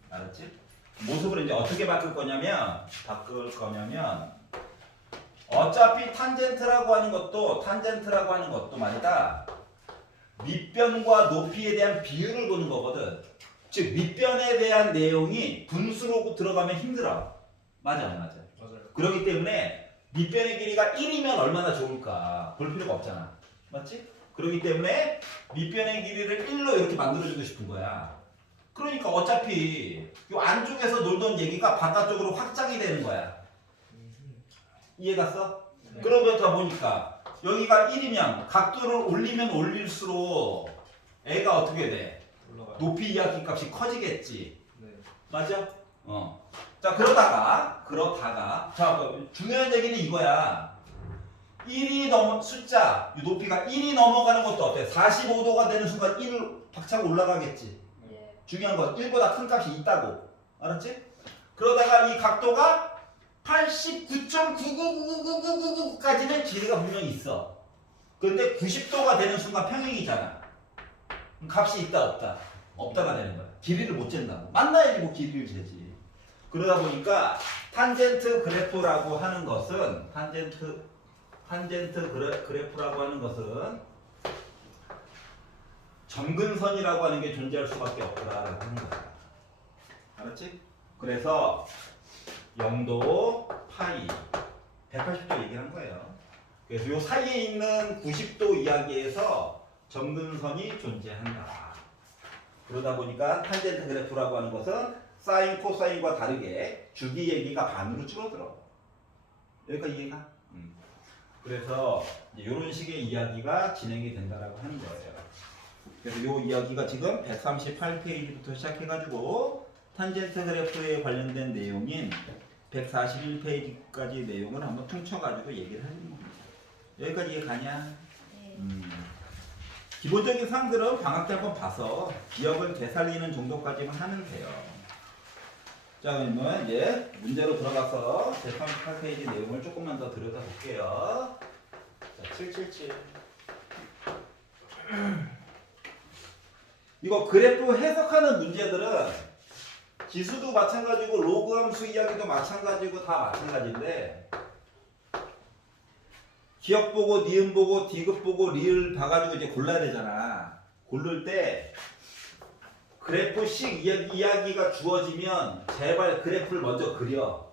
알았지? 모습을 이제 어떻게 바꿀 거냐면 어차피 탄젠트라고 하는 것도 말이다. 밑변과 높이에 대한 비율을 보는 거거든. 즉 밑변에 대한 내용이 분수로 들어가면 힘들어. 맞아, 안 맞아? 맞아요. 그렇기 때문에 밑변의 길이가 1이면 얼마나 좋을까 볼 필요가 없잖아. 맞지? 그렇기 때문에 밑변의 길이를 1로 이렇게 만들어주고 싶은 거야. 그러니까 어차피 이 안쪽에서 놀던 얘기가 바깥쪽으로 확장이 되는 거야. 이해 갔어? 네. 그러다 보니까 여기가 1이면 각도를 올리면 올릴수록 애가 어떻게 돼? 올라가요. 높이 이야기 값이 커지겠지. 네. 맞아? 자 그러다가 자 중요한 얘기는 이거야. 1이 넘어 숫자 이 높이가 1이 넘어가는 것도 어때? 45도가 되는 순간 1 박차고 올라가겠지. 예. 중요한 건 1보다 큰 값이 있다고. 알았지? 그러다가 이 각도가 89.9999999까지는 길이가 분명히 있어. 근데 90도가 되는 순간 평행이잖아. 그럼 값이 있다 없다? 없다가 되는 거야. 길이를 못 잰다고. 만나야지 뭐 길이를 재지. 그러다 보니까 탄젠트 그래프라고 하는 것은 그래프라고 하는 것은 점근선이라고 하는 게 존재할 수밖에 없다라고 하는 거야. 알았지? 그래서 0도, 파이, 180도 얘기한 거예요. 그래서 요 사이에 있는 90도 이야기에서 점근선이 존재한다. 그러다 보니까 탄젠트 그래프라고 하는 것은 사인, 코사인과 다르게 주기 얘기가 반으로 줄어들어. 여기까지 이해가? 그래서 이런 식의 이야기가 진행이 된다라고 하는 거예요. 그래서 이 이야기가 지금 138페이지부터 시작해가지고 탄젠트 그래프에 관련된 내용인 141페이지까지 내용을 한번 퉁쳐가지고 얘기를 하는 겁니다. 여기까지 이해 가냐? 네. 기본적인 사항들은 방학 때 한번 봐서 기억을 되살리는 정도까지만 하면 돼요. 자, 그러면 이제 문제로 들어가서 138페이지 내용을 조금만 더 들여다볼게요. 자, 777. 이거 그래프 해석하는 문제들은 지수도 마찬가지고 로그 함수 이야기도 마찬가지고 다 마찬가지인데 기억 보고 니은 보고 디귿 보고 리을 봐가지고 이제 골라야 되잖아. 고를 때 그래프식 이야기가 주어지면 제발 그래프를 먼저 그려.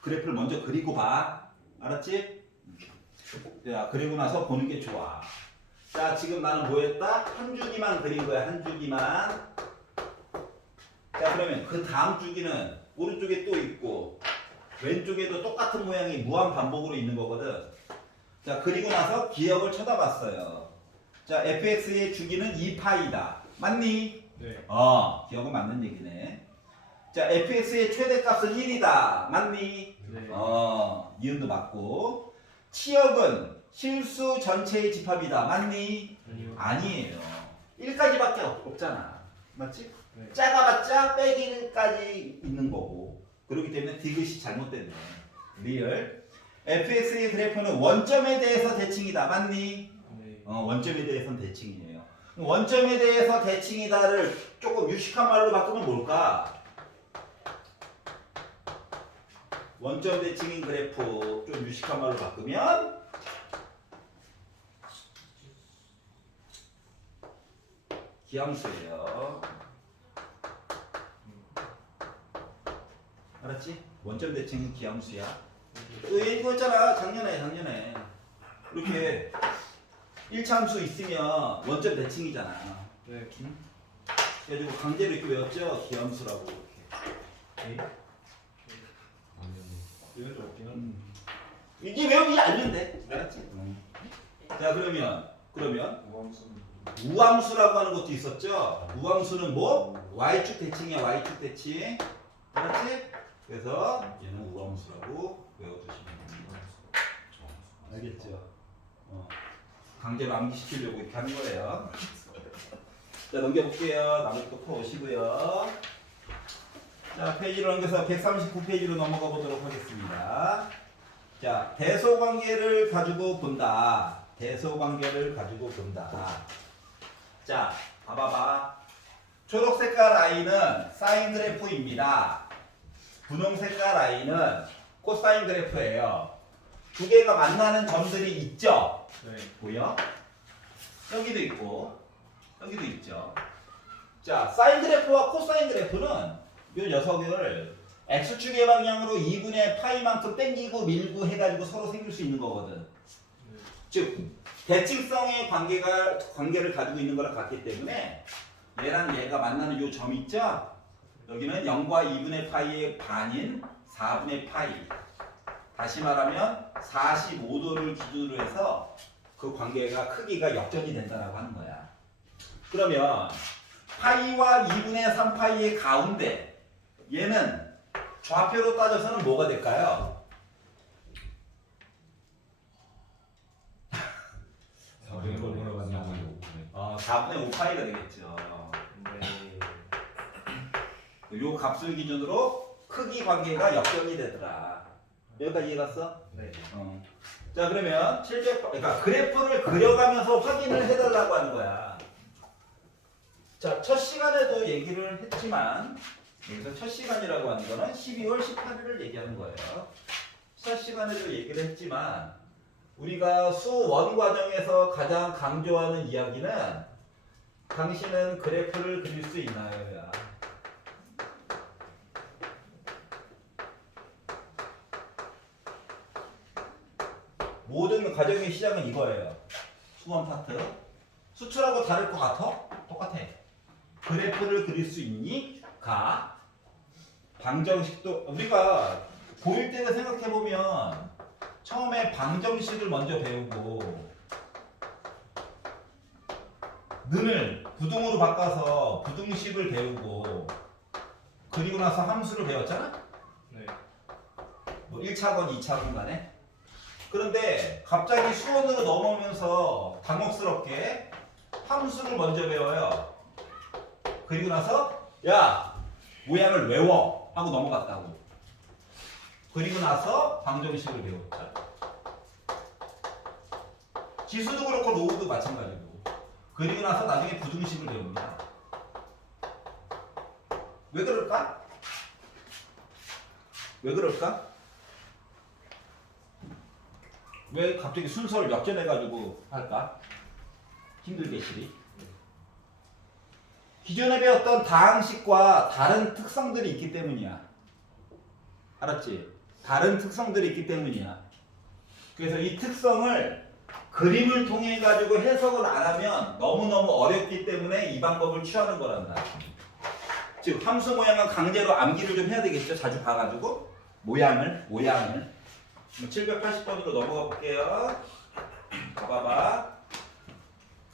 그래프를 먼저 그리고 봐. 알았지? 자, 그리고 나서 보는 게 좋아. 자, 지금 나는 뭐 했다? 한 주기만 그린 거야. 한 주기만. 자, 그러면 그 다음 주기는 오른쪽에 또 있고 왼쪽에도 똑같은 모양이 무한 반복으로 있는 거거든. 자, 그리고 나서 기억을 쳐다봤어요. 자, fx의 주기는 2파이다. 맞니? 네. 기억은 맞는 얘기네. 자, fx의 최대값은 1이다. 맞니? 네. 이음도 맞고. 치역은 실수 전체의 집합이다. 맞니? 아니요. 아니에요. 1까지밖에 없잖아. 맞지? 네. 작아봤자 빼기 1까지 있는 거고. 그렇기 때문에 디귿이 잘못됐네. 리얼. fx의 그래프는 원점에 대해서 대칭이다. 맞니? 네. 원점에 대해서는 대칭이에요. 원점에 대해서 대칭이다를 조금 유식한 말로 바꾸면 뭘까? 원점 대칭인 그래프 좀 유식한 말로 바꾸면 기함수예요. 알았지? 원점 대칭은 기함수야. 이거 있잖아. 작년에 이렇게 1차 함수 있으면 원점 대칭이잖아. 네. 그래가지고 강제로 이렇게 외웠죠? 기함수라고 이렇게. 네. 이건 좀 없긴 한데. 이제 외우기 알면 돼. 알았지? 자, 그러면 우함수. 우함수라고 하는 것도 있었죠? 우함수는 뭐? y축 대칭이야. y축 대칭. 알았지? 그래서 얘는 우함수라고 외워두시면 됩니다. 알겠죠? 강제로 암기시키려고 이렇게 하는 거예요. 자, 넘겨볼게요. 나머지 또 풀어오시고요. 자, 페이지로 넘겨서 139페이지로 넘어가 보도록 하겠습니다. 자, 대소관계를 가지고 본다. 대소관계를 가지고 본다. 자, 봐봐봐. 초록 색깔 라인은 사인 그래프입니다. 분홍 색깔 라인은 코사인 그래프예요. 두 개가 만나는 점들이 있죠. 네. 보여? 여기도 있고 여기도 있죠. 자, 사인 그래프와 코사인 그래프는 이 녀석을 x축의 방향으로 2분의 파이만큼 땡기고 밀고 해가지고 서로 생길 수 있는 거거든. 즉 대칭성의 관계를 가지고 있는 거랑 같기 때문에 얘랑 얘가 만나는 이 점 있죠? 여기는 0과 2분의 파이의 반인 4분의 파이. 다시 말하면 45도를 기준으로 해서 그 관계가 크기가 역전이 된다라고 하는 거야. 그러면 파이와 2분의 3파이의 가운데 얘는 좌표로 따져서는 뭐가 될까요? 4분의 5 물어봤나? 4분의 5파이가 되겠죠. 네. 요 값을 기준으로 크기 관계가 역전이 되더라. 여기까지 이해갔어? 네. 자, 그러면 그러니까 그래프를 그려가면서 확인을 해달라고 하는 거야. 자, 첫 시간에도 얘기를 했지만 여기서 첫 시간이라고 하는 거는 12월 18일을 얘기하는 거예요. 첫 시간에도 얘기를 했지만 우리가 수1 과정에서 가장 강조하는 이야기는 당신은 그래프를 그릴 수 있나요?야. 모든 과정의 시작은 이거예요. 수원 파트. 수출하고 다를 것 같아? 똑같아. 그래프를 그릴 수 있니? 가. 방정식도 우리가 보일 때를 생각해 보면 처음에 방정식을 먼저 배우고 는을 부등으로 바꿔서 부등식을 배우고 그리고 나서 함수를 배웠잖아? 네. 뭐 1차건 2차건 간에. 그런데 갑자기 수원으로 넘어오면서 당혹스럽게 함수를 먼저 배워요. 그리고 나서 야 모양을 외워 하고 넘어갔다고. 그리고 나서 방정식을 배웠죠. 지수도 그렇고 로우도 마찬가지고. 그리고 나서 나중에 부등식을 배웁니다. 왜 그럴까? 왜 그럴까? 왜 갑자기 순서를 역전해가지고 할까? 힘들게 시리. 기존에 배웠던 다항식과 다른 특성들이 있기 때문이야. 알았지? 다른 특성들이 있기 때문이야. 그래서 이 특성을 그림을 통해 가지고 해석을 안 하면 너무너무 어렵기 때문에 이 방법을 취하는 거란다. 즉 함수 모양은 강제로 암기를 좀 해야 되겠죠. 자주 봐가지고 모양을 780번으로 넘어가 볼게요. 봐봐.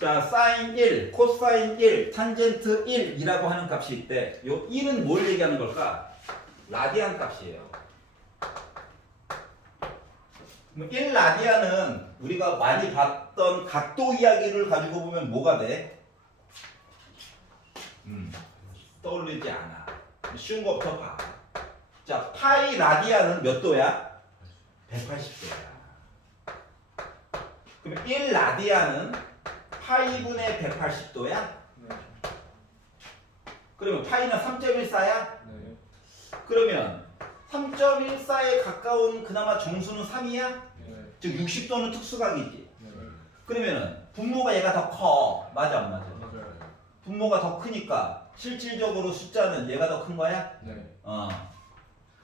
자, 사인 1, 코사인 1, 탄젠트 1이라고 하는 값이 있대. 요 1은 뭘 얘기하는 걸까? 라디안 값이에요. 1라디안은 우리가 많이 봤던 각도 이야기를 가지고 보면 뭐가 돼? 떠오르지 않아. 쉬운 거부터 봐. 자, 파이 라디안은 몇 도야? 180도야. 그러면 1라디안은 파이분의 180도야? 네. 그러면 파이는 3.14야? 네. 그러면 3.14에 가까운 그나마 정수는 3이야? 네. 즉 60도는 특수각이지. 네. 그러면은 분모가 얘가 더 커. 맞아 안 맞아? 맞아요. 분모가 더 크니까 실질적으로 숫자는 얘가 더 큰 거야? 네.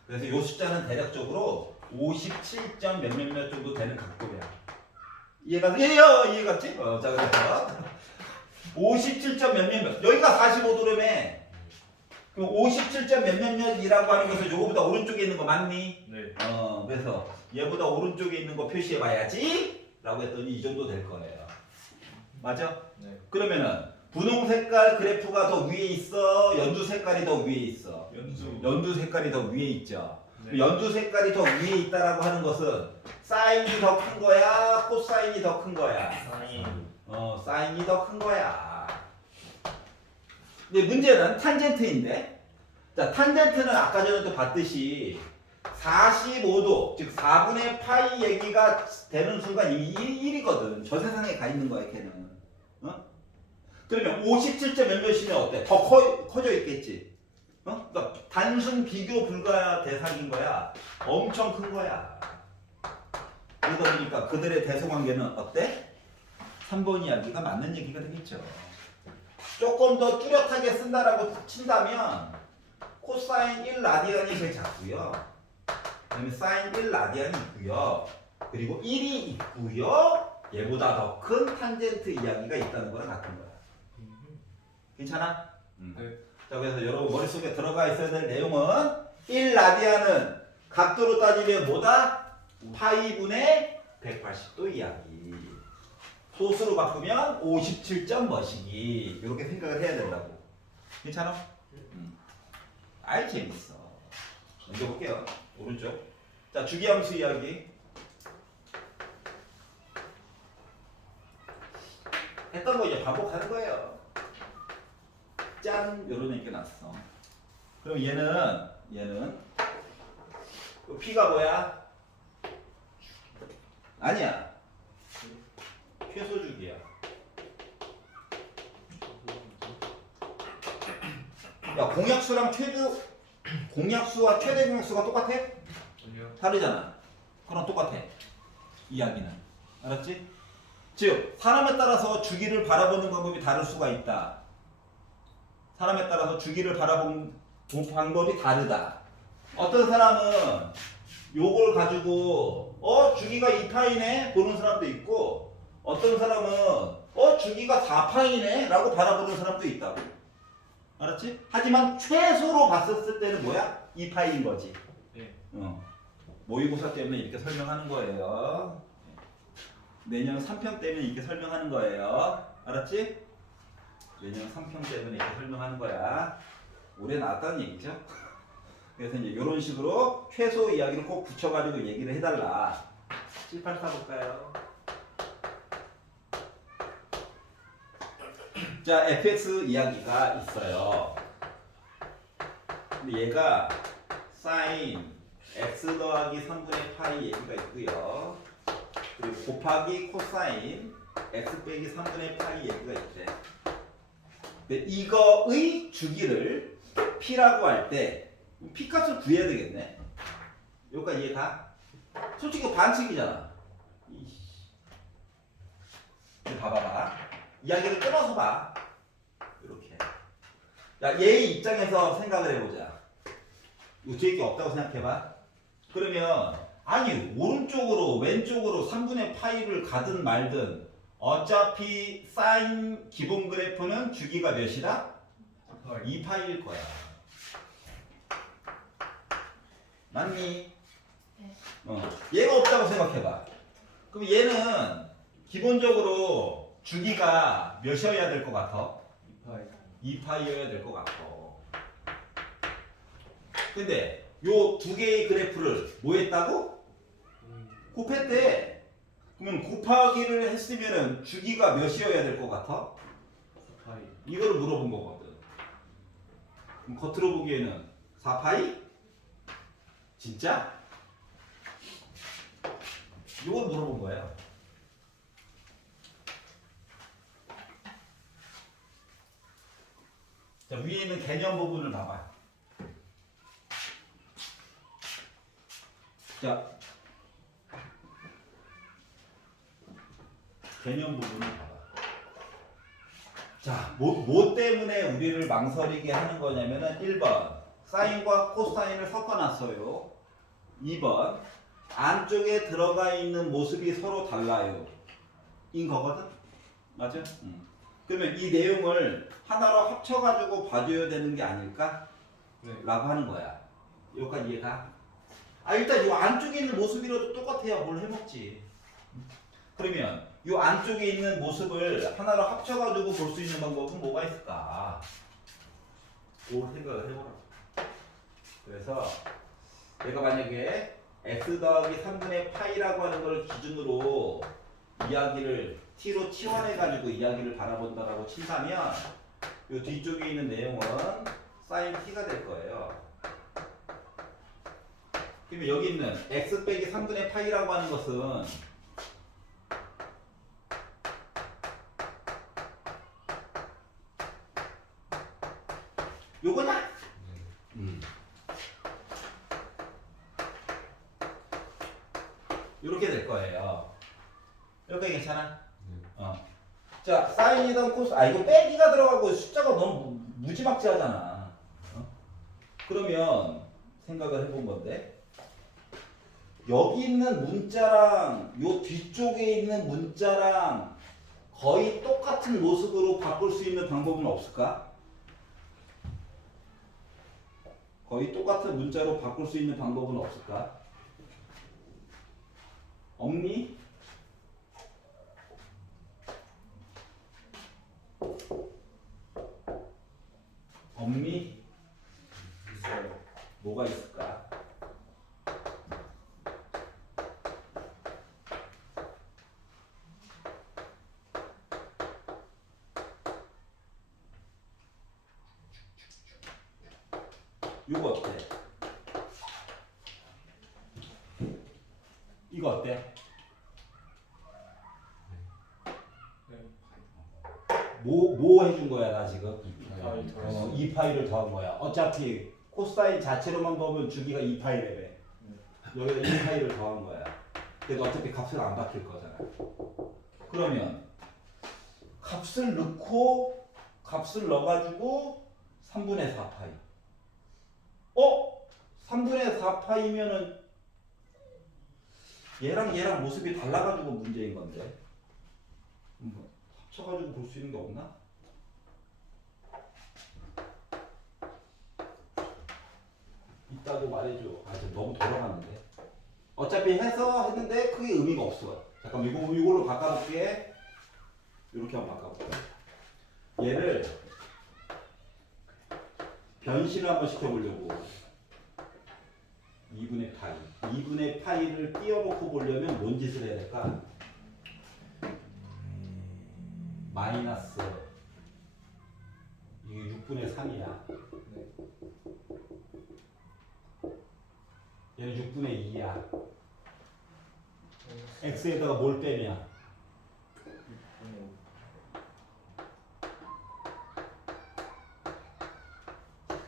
그래서 이 숫자는 대략적으로 57점 몇몇몇 정도 되는 각도야. 이해가 이해갔지? 자 그래서 57점 몇몇몇 여기가 45도라며. 그럼 57점 몇몇몇이라고 하는 것은 요거보다 오른쪽에 있는 거 맞니? 네. 그래서 얘보다 오른쪽에 있는 거 표시해 봐야지 라고 했더니 이 정도 될 거예요. 맞아? 네. 그러면은 분홍 색깔 그래프가 더 위에 있어? 연두 색깔이 더 위에 있어? 연두 색깔이 더 위에 있죠. 네. 연두 색깔이 더 위에 있다라고 하는 것은 사인이 더 큰 거야? 코사인이 더 큰 거야? 사인. 사인이 더 큰 거야. 근데 문제는 탄젠트인데, 자, 탄젠트는 아까 전에도 봤듯이 45도, 즉 4분의 파이 얘기가 되는 순간 이미 1이거든. 저 세상에 가 있는 거야, 걔는. 그러면 57점 몇몇이면 어때? 더 커져 있겠지. 그러니까 단순 비교 불가 대상인 거야. 엄청 큰 거야. 그러다 보니까 그들의 대소관계는 어때? 3번 이야기가 맞는 얘기가 되겠죠. 조금 더 뚜렷하게 쓴다라고 친다면 코사인 1라디안이 제일 작고요. 그다음에 사인 1라디안이 있고요. 그리고 1이 있고요. 얘보다 더 큰 탄젠트 이야기가 있다는 거랑 같은 거야. 괜찮아? 네. 자, 그래서 여러분 머릿속에 들어가 있어야 될 내용은 1라디안은 각도로 따지면 뭐다? 파이분의 180도 이야기. 소수로 바꾸면 57점 머시기. 이렇게 생각을 해야 된다고. 괜찮아? 아이 재밌어. 먼저 볼게요. 오른쪽. 자, 주기함수 이야기. 했던 거 이제 반복하는 거예요. 짠! 요런 얘기가 났어. 그럼 얘는 P가 뭐야? 아니야. 최소 주기야. 야, 공약수와 최대 공약수가 똑같아? 아니요. 다르잖아. 그럼 똑같아. 이야기는. 알았지? 즉, 사람에 따라서 주기를 바라보는 방법이 다를 수가 있다. 사람에 따라서 주기를 바라보는 방법이 다르다. 어떤 사람은 요걸 가지고 주기가 2파이네 보는 사람도 있고, 어떤 사람은 주기가 4파이네 라고 바라보는 사람도 있다고. 알았지? 하지만 최소로 봤었을 때는 뭐야? 2파이인 거지. 네. 모의고사 때문에 이렇게 설명하는 거예요. 내년 3평 때문에 이렇게 설명하는 거예요. 알았지? 내년 3평 때문에 이렇게 설명하는 거야. 올해 나왔다는 얘기죠. 그래서 이제 이런 식으로 최소 이야기를 꼭 붙여가지고 얘기를 해달라. 784 볼까요? 자, fx 이야기가 있어요. 근데 얘가 sin x 더하기 3분의 파이 얘기가 있고요. 그리고 곱하기 코사인 x 빼기 3분의 파이 얘기가 있대. 근데 이거의 주기를 p라고 할 때 p 값을 구해야 되겠네. 여기까지 이해가? 솔직히 반칙이잖아. 봐봐봐. 이야기를 끊어서 봐. 이렇게. 야, 얘의 입장에서 생각을 해보자. 이거 뒤에 게 없다고 생각해봐. 그러면 아니 오른쪽으로 왼쪽으로 3분의 파이를 가든 말든 어차피 사인 기본 그래프는 주기가 몇이다? 2파이일 거야. 맞니? 네. 얘가 없다고 생각해봐. 그럼 얘는 기본적으로 주기가 몇이어야 될 것 같아? 2파이여야 될 것 같고. 근데 요 두 개의 그래프를 뭐 했다고? 곱했대. 그러면 곱하기를 했으면은 주기가 몇이어야 될 것 같아? 4파이. 이거를 물어본 거거든. 그럼 겉으로 보기에는 4파이? 진짜? 이걸 물어본 거예요. 자, 위에 있는 개념 부분을 봐봐. 자, 개념 부분을 봐봐. 자, 뭐 때문에 우리를 망설이게 하는 거냐면은 1번 사인과 코사인을 섞어놨어요. 2번 안쪽에 들어가 있는 모습이 서로 달라요. 인 거거든? 맞아? 그러면 이 내용을 하나로 합쳐가지고 봐줘야 되는 게 아닐까? 네. 라고 하는 거야. 여기까지 이해가? 일단 이 안쪽에 있는 모습이라도 똑같아야 뭘 해먹지. 그러면 이 안쪽에 있는 모습을 하나로 합쳐가지고 볼 수 있는 방법은 뭐가 있을까? 그 생각을 해보라. 그래서 내가 만약에 x 더하기 3분의 파이라고 하는 걸 기준으로 이야기를 t로 치환해가지고 이야기를 바라본다라고 친다면 이 뒤쪽에 있는 내용은 sin t가 될 거예요. 그러면 여기 있는 x 빼기 3분의 파이라고 하는 것은 요거냐? 이렇게 될 거예요. 이렇게 괜찮아? 네. 자, 사인이든 코스, 이거 빼기가 들어가고 숫자가 너무 무지막지하잖아. 그러면 생각을 해본 건데, 여기 있는 문자랑 요 뒤쪽에 있는 문자랑 거의 똑같은 모습으로 바꿀 수 있는 방법은 없을까? 거의 똑같은 문자로 바꿀 수 있는 방법은 없을까? 없니? 없니? 있어요. 뭐가 있을까? 이거 어때? 이거 어때? 네. 뭐 해준 거야 나 지금? 파이 더했어. 2파이를 더한 거야. 어차피 코사인 자체로만 보면 주기가 2파이래매. 여기다 2파이를 더한 거야. 그래도 어차피 값을 안 바뀔 거잖아. 그러면 값을 넣고 값을 넣어가지고 3분의 4파이. 3분의 4파이면은 얘랑 모습이 달라가지고 문제인 건데. 합쳐가지고 볼 수 있는 게 없나? 있다고 말해줘. 지금 너무 돌아가는데. 어차피 해서 했는데 크게 의미가 없어. 잠깐 이걸로 바꿔볼게. 이렇게 한번 바꿔볼게. 얘를 변신을 한번 시켜보려고. 2분의 파이. 2분의 파이를 띄워놓고 보려면 뭔 짓을 해야 될까? 마이너스 이게 6분의 3이야. 얘는 6분의 2야. x에다가 뭘 빼면?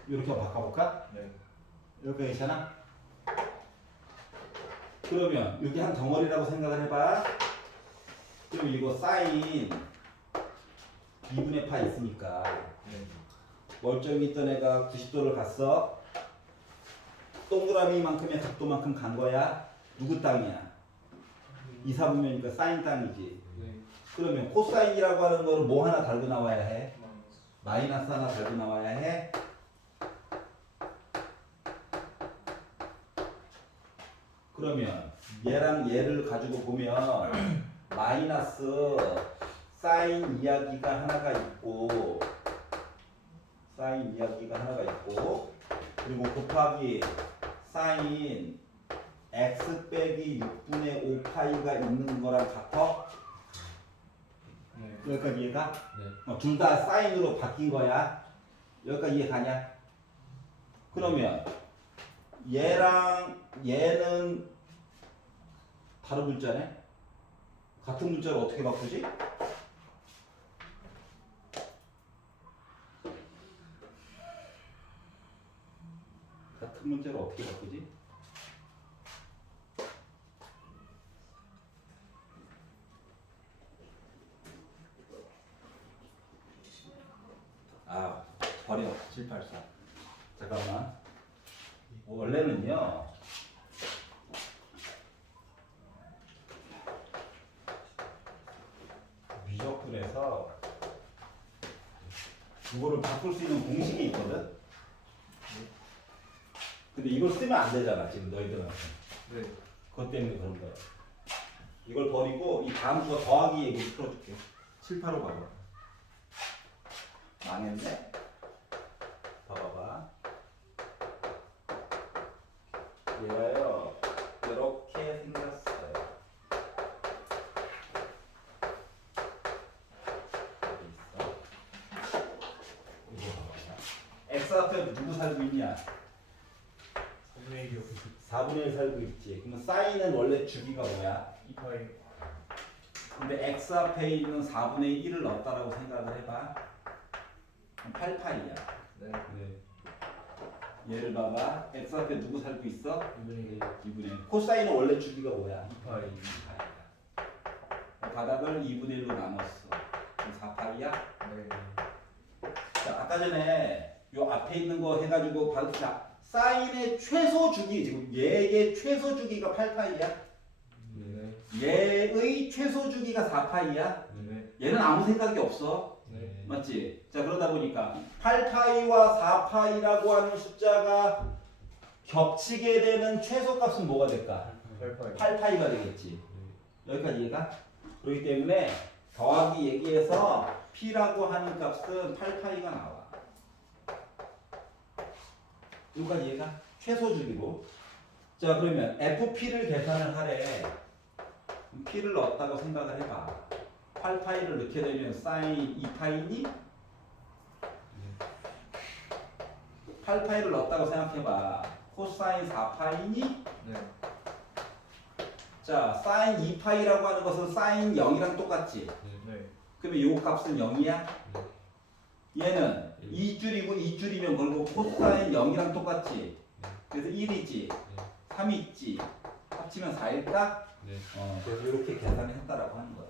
이렇게 바꿔볼까? 네. 이렇게 괜찮아? 그러면 여기 한 덩어리라고 생각을 해봐. 그럼 이거 사인 2분의 파 있으니까 네. 멀쩡히 있던 애가 90도를 갔어. 동그라미만큼의 각도만큼 간 거야. 누구 땅이야? 2, 4분면이니까 사인 땅이지. 네. 그러면 코사인이라고 하는 거는 뭐 하나 달고 나와야 해? 마이너스 하나 달고 나와야 해. 그러면 얘랑 얘를 가지고 보면 마이너스 사인 이야기가 하나가 있고 그리고 곱하기 사인 x 빼기 6분의 5파이가 있는 거랑 같아? 네. 여기까지 이해가? 네. 둘 다 사인으로 바뀐 거야. 여기까지 이해 가냐? 그러면 얘랑 얘는 다른 문자네? 같은 문자를 어떻게 바꾸지? 같은 문자를 어떻게 바꾸지? 버려. 784. 잠깐만. 원래는요. 미적분에서 이거를 바꿀 수 있는 공식이 있거든. 근데 이걸 쓰면 안 되잖아 지금 너희들한테. 네. 그것 때문에 그런 거야. 이걸 버리고 이 다음 거 더하기 얘기 풀어줄게. 785 봐봐. 망했네. 봐봐봐. 얘가요 이렇게 생겼어요. 여기 있어. 이거 봐봐. x 앞에 누구 살고 있냐? 3분의 1이요. 4분의 1 살고 있지. 그러면 사인은 원래 주기가 뭐야? 2파이. 근데 x 앞에 있는 4분의 1을 넣었다라고 생각을 해봐. 8파이야. 네. 얘를 봐봐. x 앞에 누구 살고 있어? 2분의 1. 2분의 1. 코사인은 원래 주기가 뭐야? 2파이. 바닥을 2분의 1로 나눴어. 그럼 4파이야? 네. 자, 아까 전에 요 앞에 있는 거 해가지고 자, 사인의 최소 주기 지금 얘의 최소 주기가 8파이야. 네. 얘의 최소 주기가 4파이야. 네. 얘는 아무 생각이 없어. 네. 맞지? 자, 그러다 보니까 8파이와 4파이라고 하는 숫자가 겹치게 되는 최소값은 뭐가 될까? 8파이. 8파이가 되겠지. 여기까지 이해가? 그렇기 때문에 더하기 얘기해서 P라고 하는 값은 8파이가 나와. 여기까지 이해가? 최소 주기로. 자, 그러면 FP를 계산을 하래. P를 넣었다고 생각을 해봐. 8파이를 넣게 되면 사인 2파이니? 8파이를 넣었다고 생각해봐. 코사인 4파이니? 네. 자, 사인 2파이라고 하는 것은 사인 0이랑 똑같지? 네. 그러면 이 값은 0이야? 얘는 2줄이고 2줄이면 걸고 코사인 0이랑 똑같지? 그래서 1이지? 3이 있지? 합치면 4일까? 네. 그래서 이렇게 계산을 했다라고 하는 거야.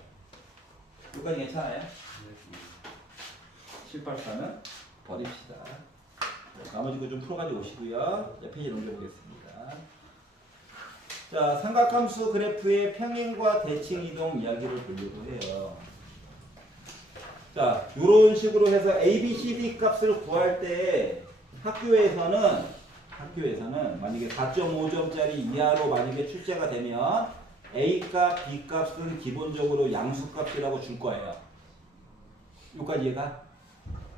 여기까지 괜찮아요? 783은 버립시다. 나머지 거 좀 풀어가지고 오시고요. 페이지 넘겨보겠습니다. 자, 삼각함수 그래프의 평행과 대칭 이동 이야기를 보려고 해요. 자, 이런 식으로 해서 A, B, C, D 값을 구할 때 학교에서는 만약에 4.5점짜리 이하로 만약에 출제가 되면 A 값, B 값은 기본적으로 양수값이라고 줄 거예요. 여기까지 이해가?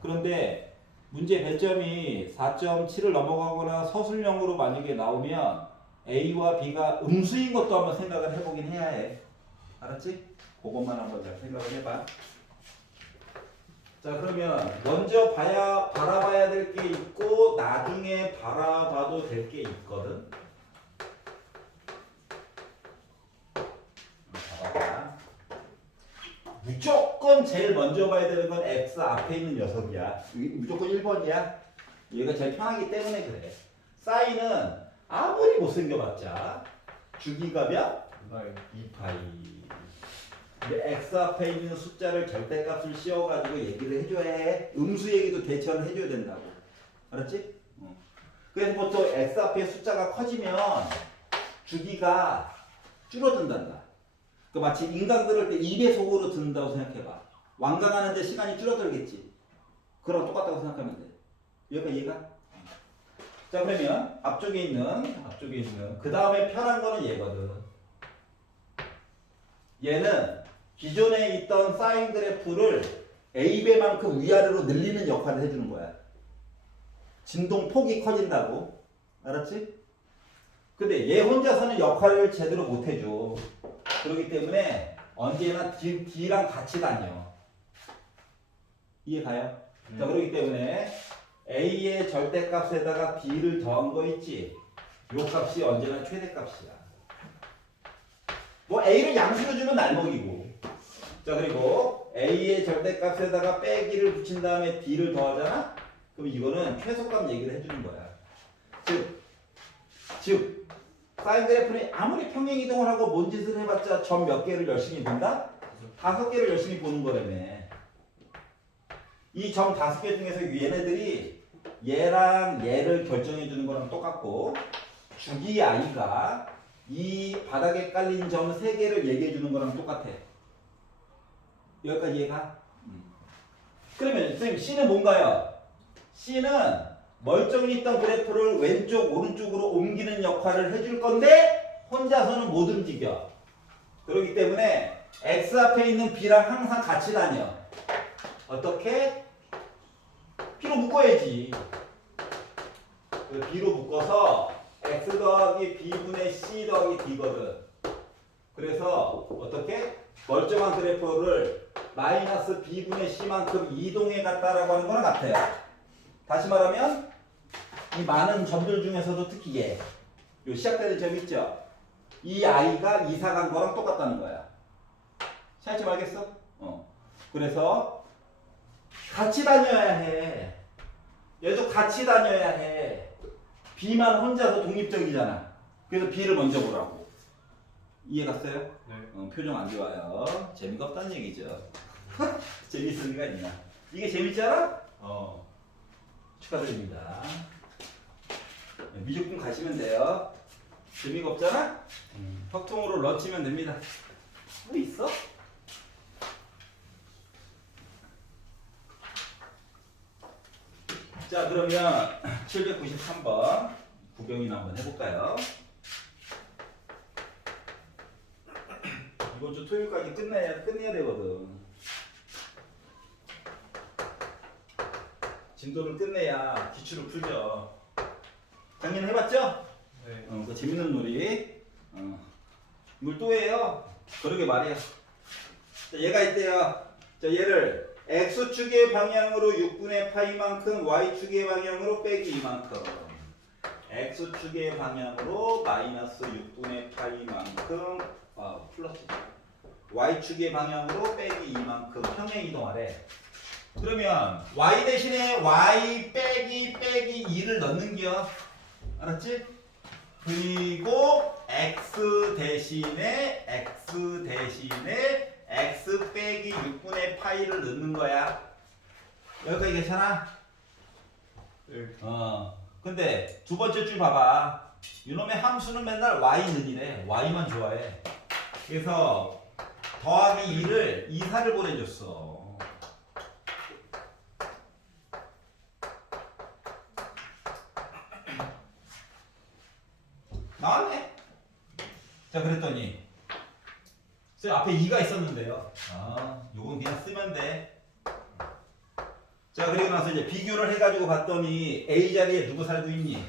그런데 문제 배점이 4.7을 넘어가거나 서술형으로 만약에 나오면 A와 B가 음수인 것도 한번 생각을 해보긴 해야 해. 알았지? 그것만 한번 잘 생각을 해봐. 자, 그러면 먼저 바라봐야 될 게 있고 나중에 바라봐도 될 게 있거든. 봐봐. 무조건 제일 먼저 봐야 되는 건 X 앞에 있는 녀석이야. 무조건 1번이야. 얘가 제일 편하기 때문에 그래. 사인은 아무리 못생겨봤자 주기가 몇? 2파이. 근데 X 앞에 있는 숫자를 절대값을 씌워가지고 얘기를 해줘야 해. 음수 얘기도 대처를 해줘야 된다고. 알았지? 그래서 보통 X 앞에 숫자가 커지면 주기가 줄어든단다. 그 마치 인강 들을 때 2배속으로 듣는다고 생각해봐. 완강하는데 시간이 줄어들겠지. 그랑 똑같다고 생각하면 돼. 여기가 이해가? 자, 그러면 앞쪽에 있는 그 다음에 편한 거는 얘거든. 얘는 기존에 있던 사인 그래프를 A배만큼 위아래로 늘리는 역할을 해주는 거야. 진동폭이 커진다고. 알았지? 근데 얘 혼자서는 역할을 제대로 못 해줘. 그렇기 때문에 언제나 D랑 같이 다녀. 이해가요? 자, 그렇기 때문에 A의 절대값에다가 B를 더한 거 있지? 요 값이 언제나 최대값이야. 뭐 A를 양수로 주면 날먹이고. 자, 그리고 A의 절대값에다가 빼기를 붙인 다음에 B를 더하잖아? 그럼 이거는 최소값 얘기를 해주는 거야. 즉 사인 그래프는 아무리 평행이동을 하고 뭔 짓을 해봤자 점 몇 개를 열심히 본다? 5개를 열심히 보는 거라며. 이 점 5개 중에서 얘네들이 얘랑 얘를 결정해 주는 거랑 똑같고 주기 i가 이 바닥에 깔린 점 3개를 얘기해 주는 거랑 똑같아. 여기까지 이해가? 그러면 선생님 C는 뭔가요? C는 멀쩡히 있던 그래프를 왼쪽 오른쪽으로 옮기는 역할을 해줄 건데 혼자서는 못 움직여. 그렇기 때문에 X 앞에 있는 B랑 항상 같이 다녀. 어떻게? B로 묶어야지. B로 묶어서 X 더하기 B분의 C 더하기 D거든. 그래서 어떻게? 멀쩡한 그래프를 마이너스 B분의 C만큼 이동해 갔다라고 하는 거랑 같아요. 다시 말하면 이 많은 점들 중에서도 특히 얘, 요 시작되는 점 있죠? 이 i가 이사 간 거랑 똑같다는 거야. 찾지 말겠어? 그래서 같이 다녀야 해. 얘도 같이 다녀야 해. B만 혼자서 독립적이잖아. 그래서 B를 먼저 보라고. 이해 갔어요? 네. 표정 안 좋아요. 재미가 없다는 얘기죠. 재밌을 리가 있나? 이게 재밌지 않아? 축하드립니다. 미적분 가시면 돼요. 재미가 없잖아? 확통으로 넣치면 됩니다. 뭐 있어? 자, 그러면 793번 구경이나 한번 해볼까요? 이번 주 토요일까지 끝내야 되거든. 진도를 끝내야 기출을 풀죠. 작년 해봤죠? 네. 그 재밌는 놀이. 이걸 또 해요. 그러게 말이야. 자, 얘가 있대요. 자, 얘를 x축의 방향으로 6분의 파이만큼 y축의 방향으로 빼기 이만큼 x축의 방향으로 마이너스 6분의 파이만큼 플러스 y축의 방향으로 빼기 이만큼 평행 이동하래. 그러면 y 대신에 y 빼기 2를 넣는겨. 알았지? 그리고 x 대신에 x 빼기 6분의 파이를 넣는 거야. 여기까지 괜찮아? 네. 근데 두 번째 줄 봐봐. 이놈의 함수는 맨날 y는 이래. y만 좋아해. 그래서 더하기 2를 이사를 보내줬어. 나왔네. 자, 그랬더니 앞에 2가 있었는데요. 요건 그냥 쓰면 돼. 자, 그리고 나서 이제 비교를 해가지고 봤더니 A 자리에 누구 살고 있니?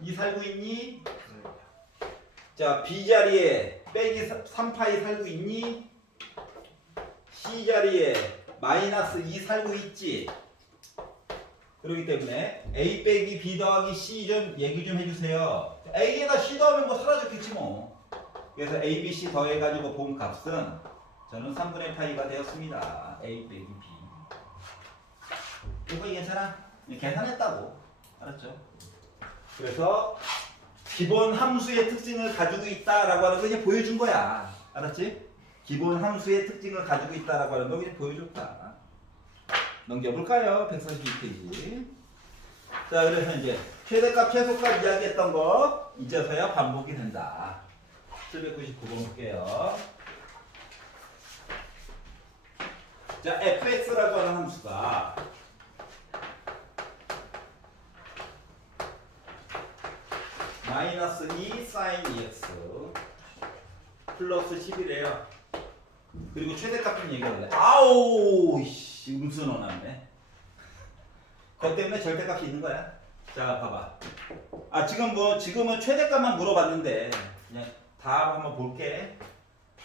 2 살고 있니? 자, B 자리에 빼기 3파이 살고 있니? C 자리에 마이너스 2 살고 있지? 그렇기 때문에 A 빼기 B 더하기 C 좀 얘기 좀 해주세요. A에다 C 더하면 뭐 사라졌겠지 뭐. 그래서 A, B, C 더해가지고 본 값은 저는 3분의 파이가 되었습니다. A 빼기 B. 이거 괜찮아? 계산했다고. 알았죠? 그래서 기본 함수의 특징을 가지고 있다라고 하는 거 이제 보여준 거야. 알았지? 기본 함수의 특징을 가지고 있다라고 하는 거 그냥 보여줬다. 넘겨볼까요? 142페이지. 자, 그래서 이제 최대값, 최소값 이야기했던 거 이제서야 반복이 된다. 799번 볼게요. 자, fx라고 하는 함수가 마이너스 2 sin 2x 플러스 10이래요. 그리고 최대값 좀 얘기하래. 아우, 씨, 음수 넣어놨네. 그것 때문에 절대값이 있는 거야. 자, 봐봐. 지금은 최대값만 물어봤는데 그냥 답 한번 볼게.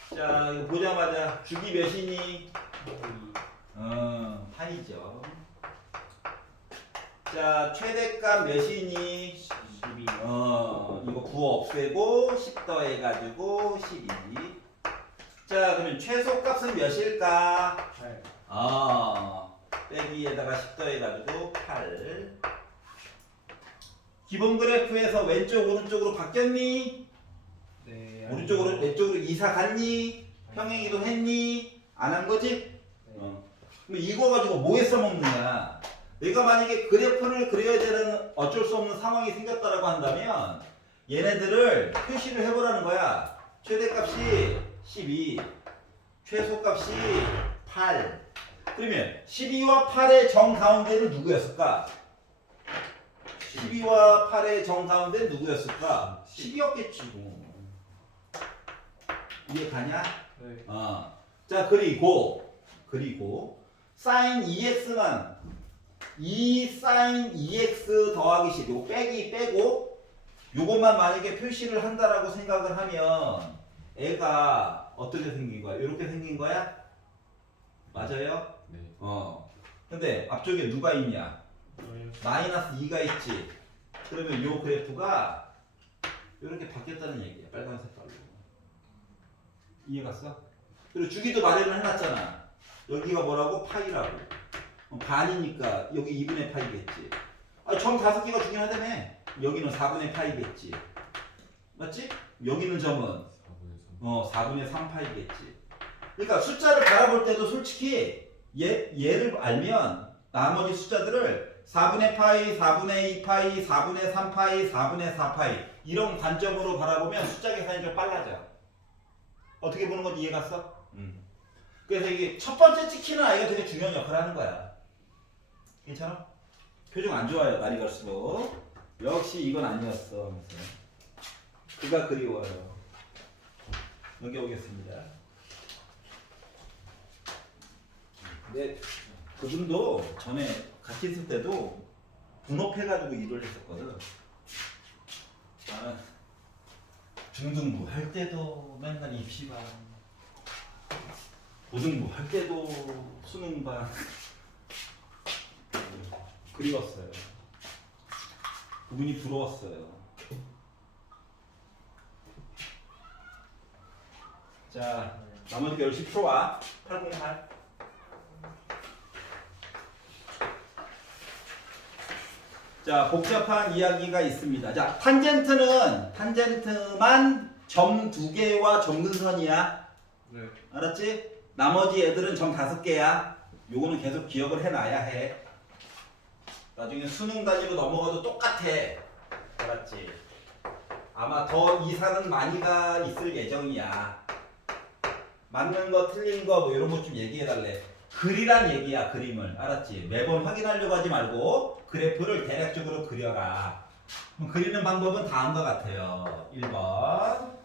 자, 이거 보자마자 주기 몇이니? 파이죠. 자, 최대값 몇이니? 12. 이거 9 없애고 10 더해가지고 12. 자, 그러면 최소값은 몇일까? 8. 빼기에다가 10 더해가지고 8. 기본 그래프에서 왼쪽 오른쪽으로 바뀌었니? 네. 오른쪽으로 왼쪽으로 이사 갔니? 평행 이동했니? 안 한 거지? 그럼 이거 가지고 뭐에 써먹느냐? 내가 만약에 그래프를 그려야 되는 어쩔 수 없는 상황이 생겼다라고 한다면 얘네들을 표시를 해보라는 거야. 최대값이 12, 최소값이 8. 그러면 12와 8의 정 가운데는 누구였을까? 12와 8의 정 가운데는 누구였을까? 10이었겠지. 이해 가냐? 네. 자, 그리고 sin 2x만 2 sin 2x 더하기 10 요거 빼고 요것만 만약에 표시를 한다라고 생각을 하면 애가 어떻게 생긴 거야? 이렇게 생긴 거야? 맞아요? 네. 근데 앞쪽에 누가 있냐? 마이너스 2가 있지. 그러면 요 그래프가 이렇게 바뀌었다는 얘기야. 빨간 색깔로. 이해 갔어? 그리고 주기도 마련을 해놨잖아. 여기가 뭐라고? 파이라고. 반이니까 여기 2분의 파이겠지. 정 5개가 주긴 하다며. 여기는 4분의 파이겠지. 맞지? 여기는 점은 4분의 3 파이겠지. 그러니까 숫자를 바라볼 때도 솔직히 얘를 알면 나머지 숫자들을 4분의 파이, 4분의 2 파이, 4분의 3 파이, 4분의 4 파이 이런 관점으로 바라보면 숫자 계산이 좀 빨라져. 어떻게 보는 건지 이해 갔어? 그래서 이게 첫 번째 찍히는 아이가 되게 중요한 역할을 하는 거야. 괜찮아? 표정 안 좋아요. 날이 갈수록. 역시 이건 아니었어. 그가 그리워요. 넘겨보겠습니다. 근데 그분도 전에 같이 있을 때도 분업해가지고 일을 했었거든. 나는 중등부 할 때도 맨날 입시반, 고등부 할 때도 수능반 그리웠어요. 그분이 부러웠어요. 자, 나머지 결식 풀어와. 808. 자, 복잡한 이야기가 있습니다. 자, 탄젠트만 점 2개와 점근선이야. 네. 알았지? 나머지 애들은 점 5개야. 요거는 계속 기억을 해놔야 해. 나중에 수능 단위로 넘어가도 똑같아. 알았지? 아마 더 이사는 많이가 있을 예정이야. 맞는 거 틀린 거 뭐 이런 것 좀 얘기해달래. 글이란 얘기야. 그림을. 알았지? 매번 확인하려고 하지 말고 그래프를 대략적으로 그려라. 그리는 방법은 다음과 같아요. 1번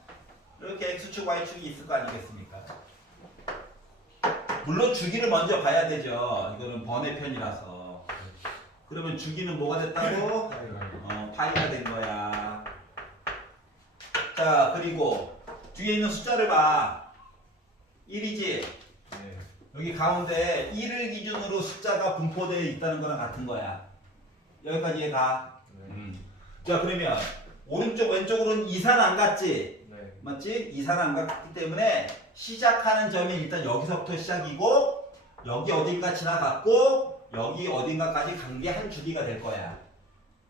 이렇게 X축 Y축이 있을 거 아니겠습니까? 물론 주기를 먼저 봐야 되죠. 이거는 번외편이라서. 그러면 주기는 뭐가 됐다고? 파이가 된 거야. 자, 그리고 뒤에 있는 숫자를 봐. 1이지? 네. 여기 가운데 1을 기준으로 숫자가 분포되어 있다는 거랑 같은 거야. 여기까지 이해가? 네. 자, 그러면 오른쪽 왼쪽으로는 이사는 안 갔지? 네. 맞지? 이사는 안 갔기 때문에 시작하는 점이 일단 여기서부터 시작이고 여기 어딘가 지나갔고 여기 어딘가까지 간 게 한 주기가 될 거야.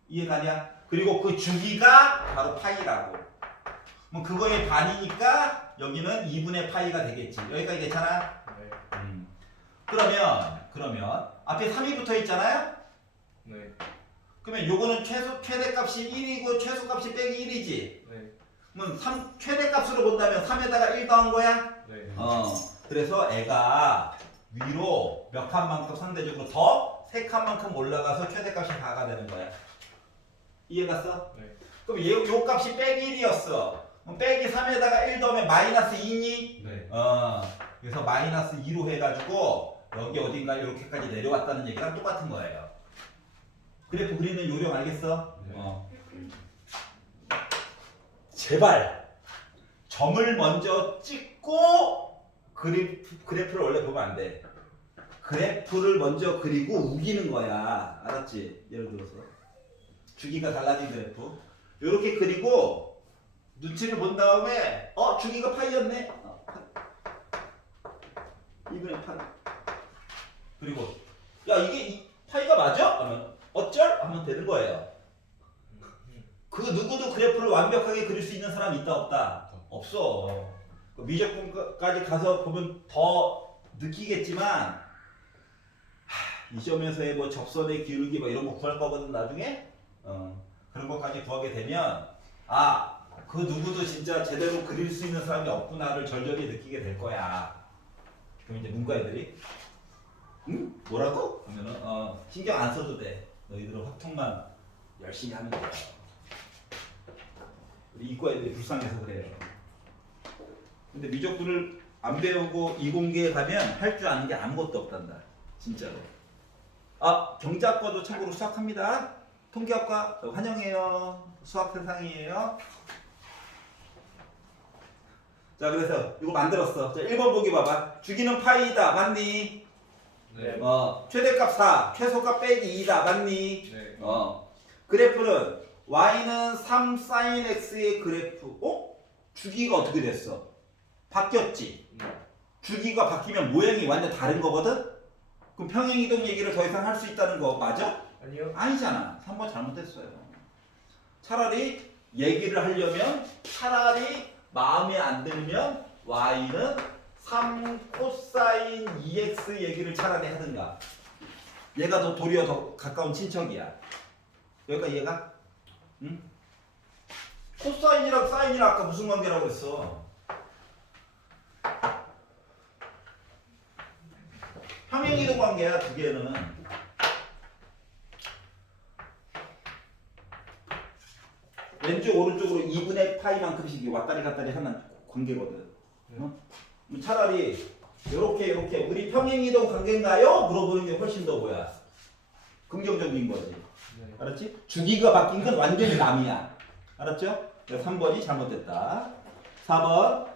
이해가냐? 그리고 그 주기가 바로 파이라고. 그럼 그거의 반이니까 여기는 2분의 파이가 되겠지. 여기까지 괜찮아? 네. 그러면 앞에 3이 붙어 있잖아요? 네. 그러면 요거는 최대값이 1이고 최소값이 빼기 1이지. 네. 그럼 최대값으로 본다면 3에다가 1 더한 거야? 네. 그래서 애가 위로 몇 칸만큼 상대적으로 더 3칸만큼 올라가서 최대값이 4가 되는 거야. 이해갔어? 네. 그럼 요 값이 빼기 1이었어. 그럼 빼기 3에다가 1 더하면 마이너스 2니? 네. 그래서 마이너스 2로 해가지고 여기 어딘가 이렇게까지 내려왔다는 얘기랑 똑같은 거예요. 그래프 그리는 요령 알겠어? 네. 제발 점을 먼저 찍고 그래프를 원래 보면 안 돼. 그래프를 먼저 그리고 우기는 거야. 알았지? 예를 들어서 주기가 달라진 그래프 이렇게 그리고 눈치를 본 다음에 주기가 파이였네. 2분의 8. 그리고 야 이게 파이가 맞아? 하면 어쩔? 하면 되는 거예요. 그 누구도 그래프를 완벽하게 그릴 수 있는 사람이 있다 없다? 없어. 미적분까지 가서 보면 더 느끼겠지만 이 점에서의 뭐 접선의 기울기 뭐 이런 거 구할 거거든 나중에. 그런 것까지 구하게 되면 그 누구도 진짜 제대로 그릴 수 있는 사람이 없구나를 절절히 느끼게 될 거야. 그럼 이제 문과 애들이 응? 뭐라고? 하면은 신경 안 써도 돼. 너희들은 확통만 열심히 하면 돼. 우리 이과 애들이 불쌍해서 그래요. 근데 미적분을 안 배우고 이공계에 가면 할 줄 아는 게 아무것도 없단다. 진짜로. 경제학과도 참고로 수학합니다. 통계학과 환영해요. 수학 세상이에요. 자, 그래서 이거 만들었어. 자, 1번 보기 봐봐. 주기는 파이다. 맞니? 네. 최대값 4, 최소값 빼기 2다. 맞니? 네. 그래프는 y는 3 sin x의 그래프. 주기가 어떻게 됐어? 바뀌었지? 주기가 바뀌면 모양이 완전 다른 거거든? 그럼 평행이동 얘기를 더 이상 할 수 있다는 거 맞아? 아니요. 아니잖아. 3번 잘못했어요. 차라리 얘기를 하려면 차라리 마음에 안 들면 y는 3 코사인 2x 얘기를 차라리 하든가. 얘가 더 도리어 더 가까운 친척이야. 여기까지 이해가? 응? 코사인이랑 사인이랑 아까 무슨 관계라고 했어? 평행이동 관계야 두 개는. 왼쪽 오른쪽으로 2분의 파이만큼씩 왔다리 갔다리 하는 관계거든. 어? 차라리 이렇게 우리 평행이동 관계인가요? 물어보는 게 훨씬 더 뭐야? 긍정적인 거지. 네. 알았지? 주기가 바뀐 건 완전히 남이야. 알았죠? 3번이 잘못됐다. 4번.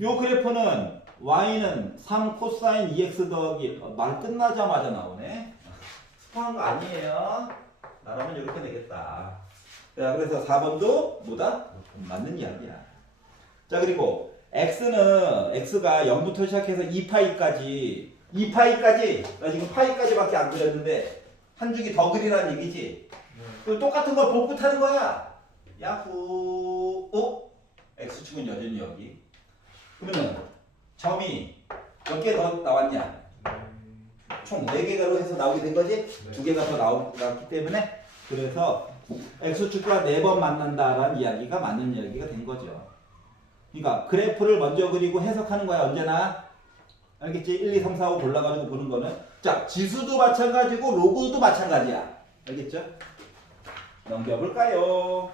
요 그래프는 y는 3 코사인 2x 더하기 말 끝나자마자 나오네. 스포한 거 아니에요. 나라면 이렇게 되겠다. 자, 그래서 4번도 뭐다? 맞는 이야기야. 자, 그리고 x가 0부터 시작해서 2파이까지 나 지금 파이까지밖에 안 그렸는데 한 줄기 더 그리라는 얘기지. 네. 그럼 똑같은 걸 복붙하는 거야. 야후. x축은 여전히 여기. 그러면 점이 몇 개 더 나왔냐? 총 4개가로 해서 나오게 된 거지? 네. 2개가 더 나왔기 때문에 그래서 x축과 4번 만난다라는 이야기가 맞는 이야기가 된 거죠. 그러니까 그래프를 먼저 그리고 해석하는 거야 언제나. 알겠지? 1, 2, 3, 4, 5 골라가지고 보는 거는 자 지수도 마찬가지고 로그도 마찬가지야. 알겠죠? 넘겨볼까요?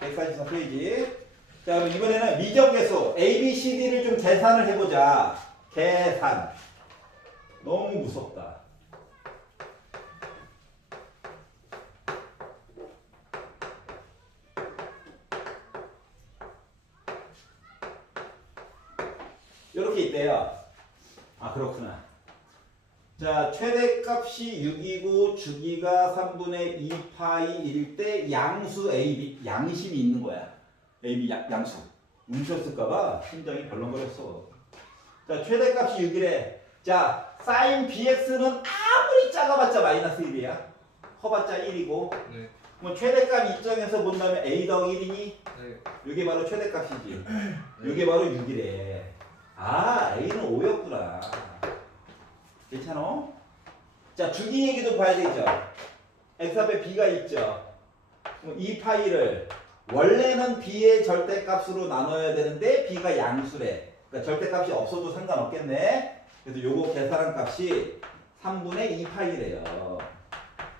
144페이지. 자 그럼 이번에는 미적계수 A, B, C, D를 좀 계산을 해보자. 계산. 너무 무섭다. 이렇게 있대요. 아 그렇구나. 자 최대값이 6이고 주기가 3분의 2파이일 때 양수 AB 양심이 있는 거야. AB 양수. 뭉쳤을까봐 심장이 벌렁거렸어. 자 최대값이 6이래. 자 사인 BX는 아무리 작아봤자 마이너스 1이야. 커봤자 1이고. 네. 그럼 최대값 입장에서 본다면 A 더하기 1이니? 네. 이게 바로 최대값이지. 이게 바로 6이래. 아, A는 5였구나. 괜찮아? 자, 주기 얘기도 봐야 되죠. X 앞에 B가 있죠. 그럼 이 파이를 원래는 B의 절대값으로 나눠야 되는데 B가 양수래. 그러니까 절대값이 없어도 상관없겠네. 그래서 요거 계산한 값이 3분의 2 파이래요.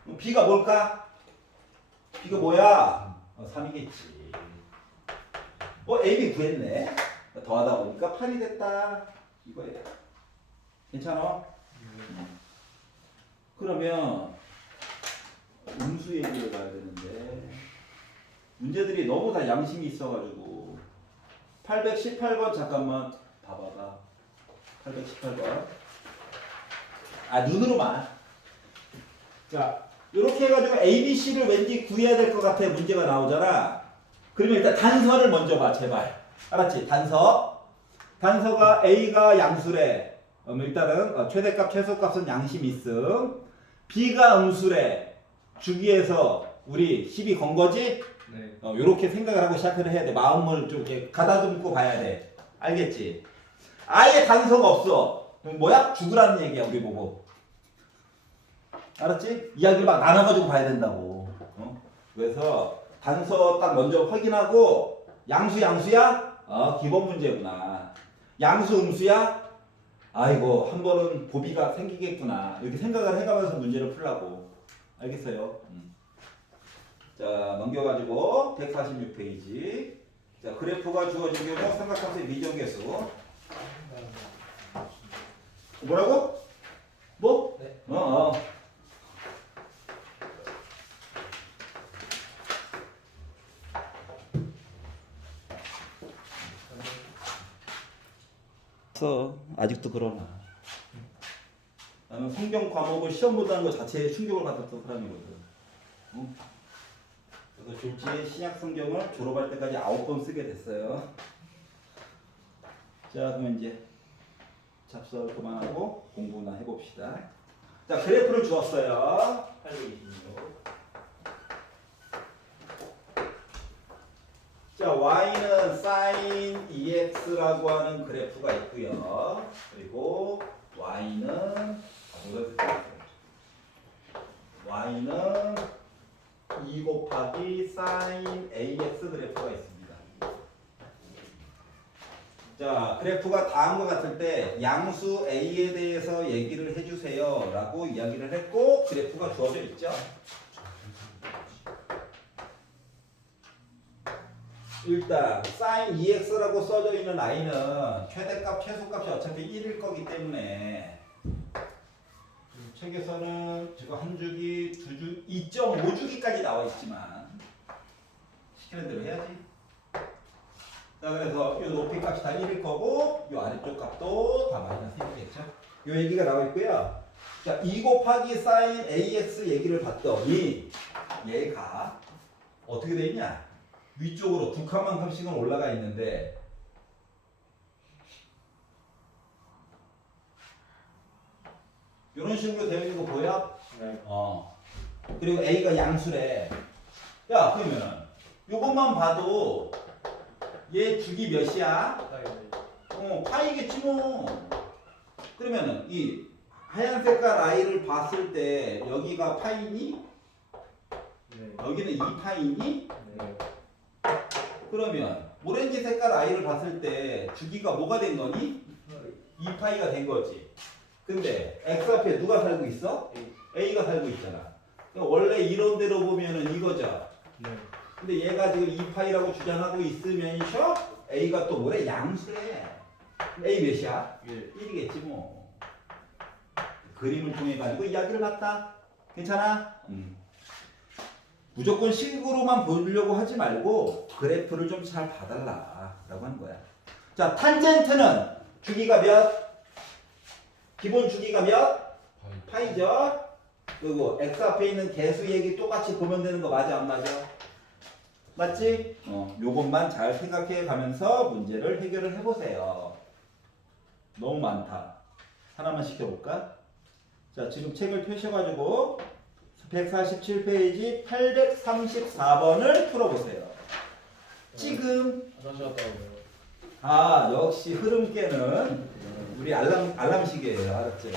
그럼 B가 뭘까? B가 뭐야? 3이겠지. AB 구했네. 더하다 보니까 8이 됐다. 이거예요. 괜찮아? 그러면 음수 얘기를 봐야 되는데 문제들이 너무 다 양심이 있어가지고 818번 잠깐만 봐봐봐. 818번. 아 눈으로만. 자 이렇게 해가지고 ABC를 왠지 구해야 될 것 같아. 문제가 나오잖아. 그러면 일단 단서를 먼저 봐 제발. 알았지? 단서가 A가 양수래. 일단은 최대값 최소값은 양심 있음. B가 음수래. 주기에서 우리 12 건 거지? 네. 요렇게 생각을 하고 시작을 해야 돼. 마음을 좀 이렇게 가다듬고 봐야 돼. 알겠지? 아예 단서가 없어. 그럼 뭐야? 죽으라는 얘기야 우리 보고. 알았지? 이야기를 막 나눠가지고 봐야 된다고. 그래서 단서 딱 먼저 확인하고 양수야? 기본 문제구나. 양수 음수야? 아이고 한 번은 고비가 생기겠구나. 이렇게 생각을 해가면서 문제를 풀라고. 알겠어요? 자 넘겨가지고 146페이지. 자 그래프가 주어진 경우 삼각함수의 미정계수. 뭐라고? 뭐? 네. 아직도 그러나 나는 성경 과목을 시험 본다는 것 자체에 충격을 받았던 사람이거든. 그래서 졸지에 신약 성경을 졸업할 때까지 9번 쓰게 됐어요. 자 그러면 이제 잡설 그만하고 공부나 해봅시다. 자 그래프를 주었어요. 826. 자, y는 sin ex라고 하는 그래프가 있고요. 그리고 y는 2 곱하기 sin ax 그래프가 있습니다. 자, 그래프가 다음과 같을 때 양수 a에 대해서 얘기를 해주세요 라고 이야기를 했고 그래프가 주어져 있죠. 일단 sin 2x라고 써져 있는 i는 최대값, 최소값이 어차피 1일 거기 때문에 책에서는 지금 한 주기, 두 주, 2.5주기까지 나와 있지만 시키는 대로 해야지. 자, 그래서 이 높이 값이 다 1일 거고 이 아래쪽 값도 다 마이너스 1이겠죠. 이 얘기가 나와 있고요. 자, 2 곱하기 sin ax 얘기를 봤더니 얘가 어떻게 돼 있냐? 위쪽으로 두 칸만큼씩은 올라가 있는데 이런 식으로 되어 있는 거 보여? 네. 그리고 a가 양수래. 야, 그러면은 요것만 봐도 얘 주기 몇이야? 파이겠지 뭐. 그러면은 이 하얀 색깔 i를 봤을 때 여기가 파이니? 네. 여기는 2파이니? 네. 그러면 오렌지 색깔 i를 봤을 때 주기가 뭐가 된 거니? 2파이가 된 거지. 근데 x 앞에 누가 살고 있어? a가 살고 있잖아. 그러니까 원래 이론대로 보면은 이거죠. 네. 근데 얘가 지금 2파이라고 주장하고 있으면서 a가 또 뭐래? 양수래. a 몇이야? 1이겠지 뭐. 그림을 통해 가지고 이야기를 봤다. 괜찮아? 무조건 식으로만 보려고 하지 말고 그래프를 좀 잘 봐달라 라고 하는 거야. 자, 탄젠트는 주기가 몇? 기본 주기가 몇? 파이죠. 그리고 x 앞에 있는 개수 얘기 똑같이 보면 되는 거 맞아 안 맞아? 맞지? 요것만 잘 생각해 가면서 문제를 해결을 해보세요. 너무 많다. 하나만 시켜볼까? 자, 지금 책을 펴셔가지고 147페이지 834번을 풀어보세요. 지금 화장실 갔다 오고요. 아, 역시 흐름 깨는 우리 알람시계예요. 알았지?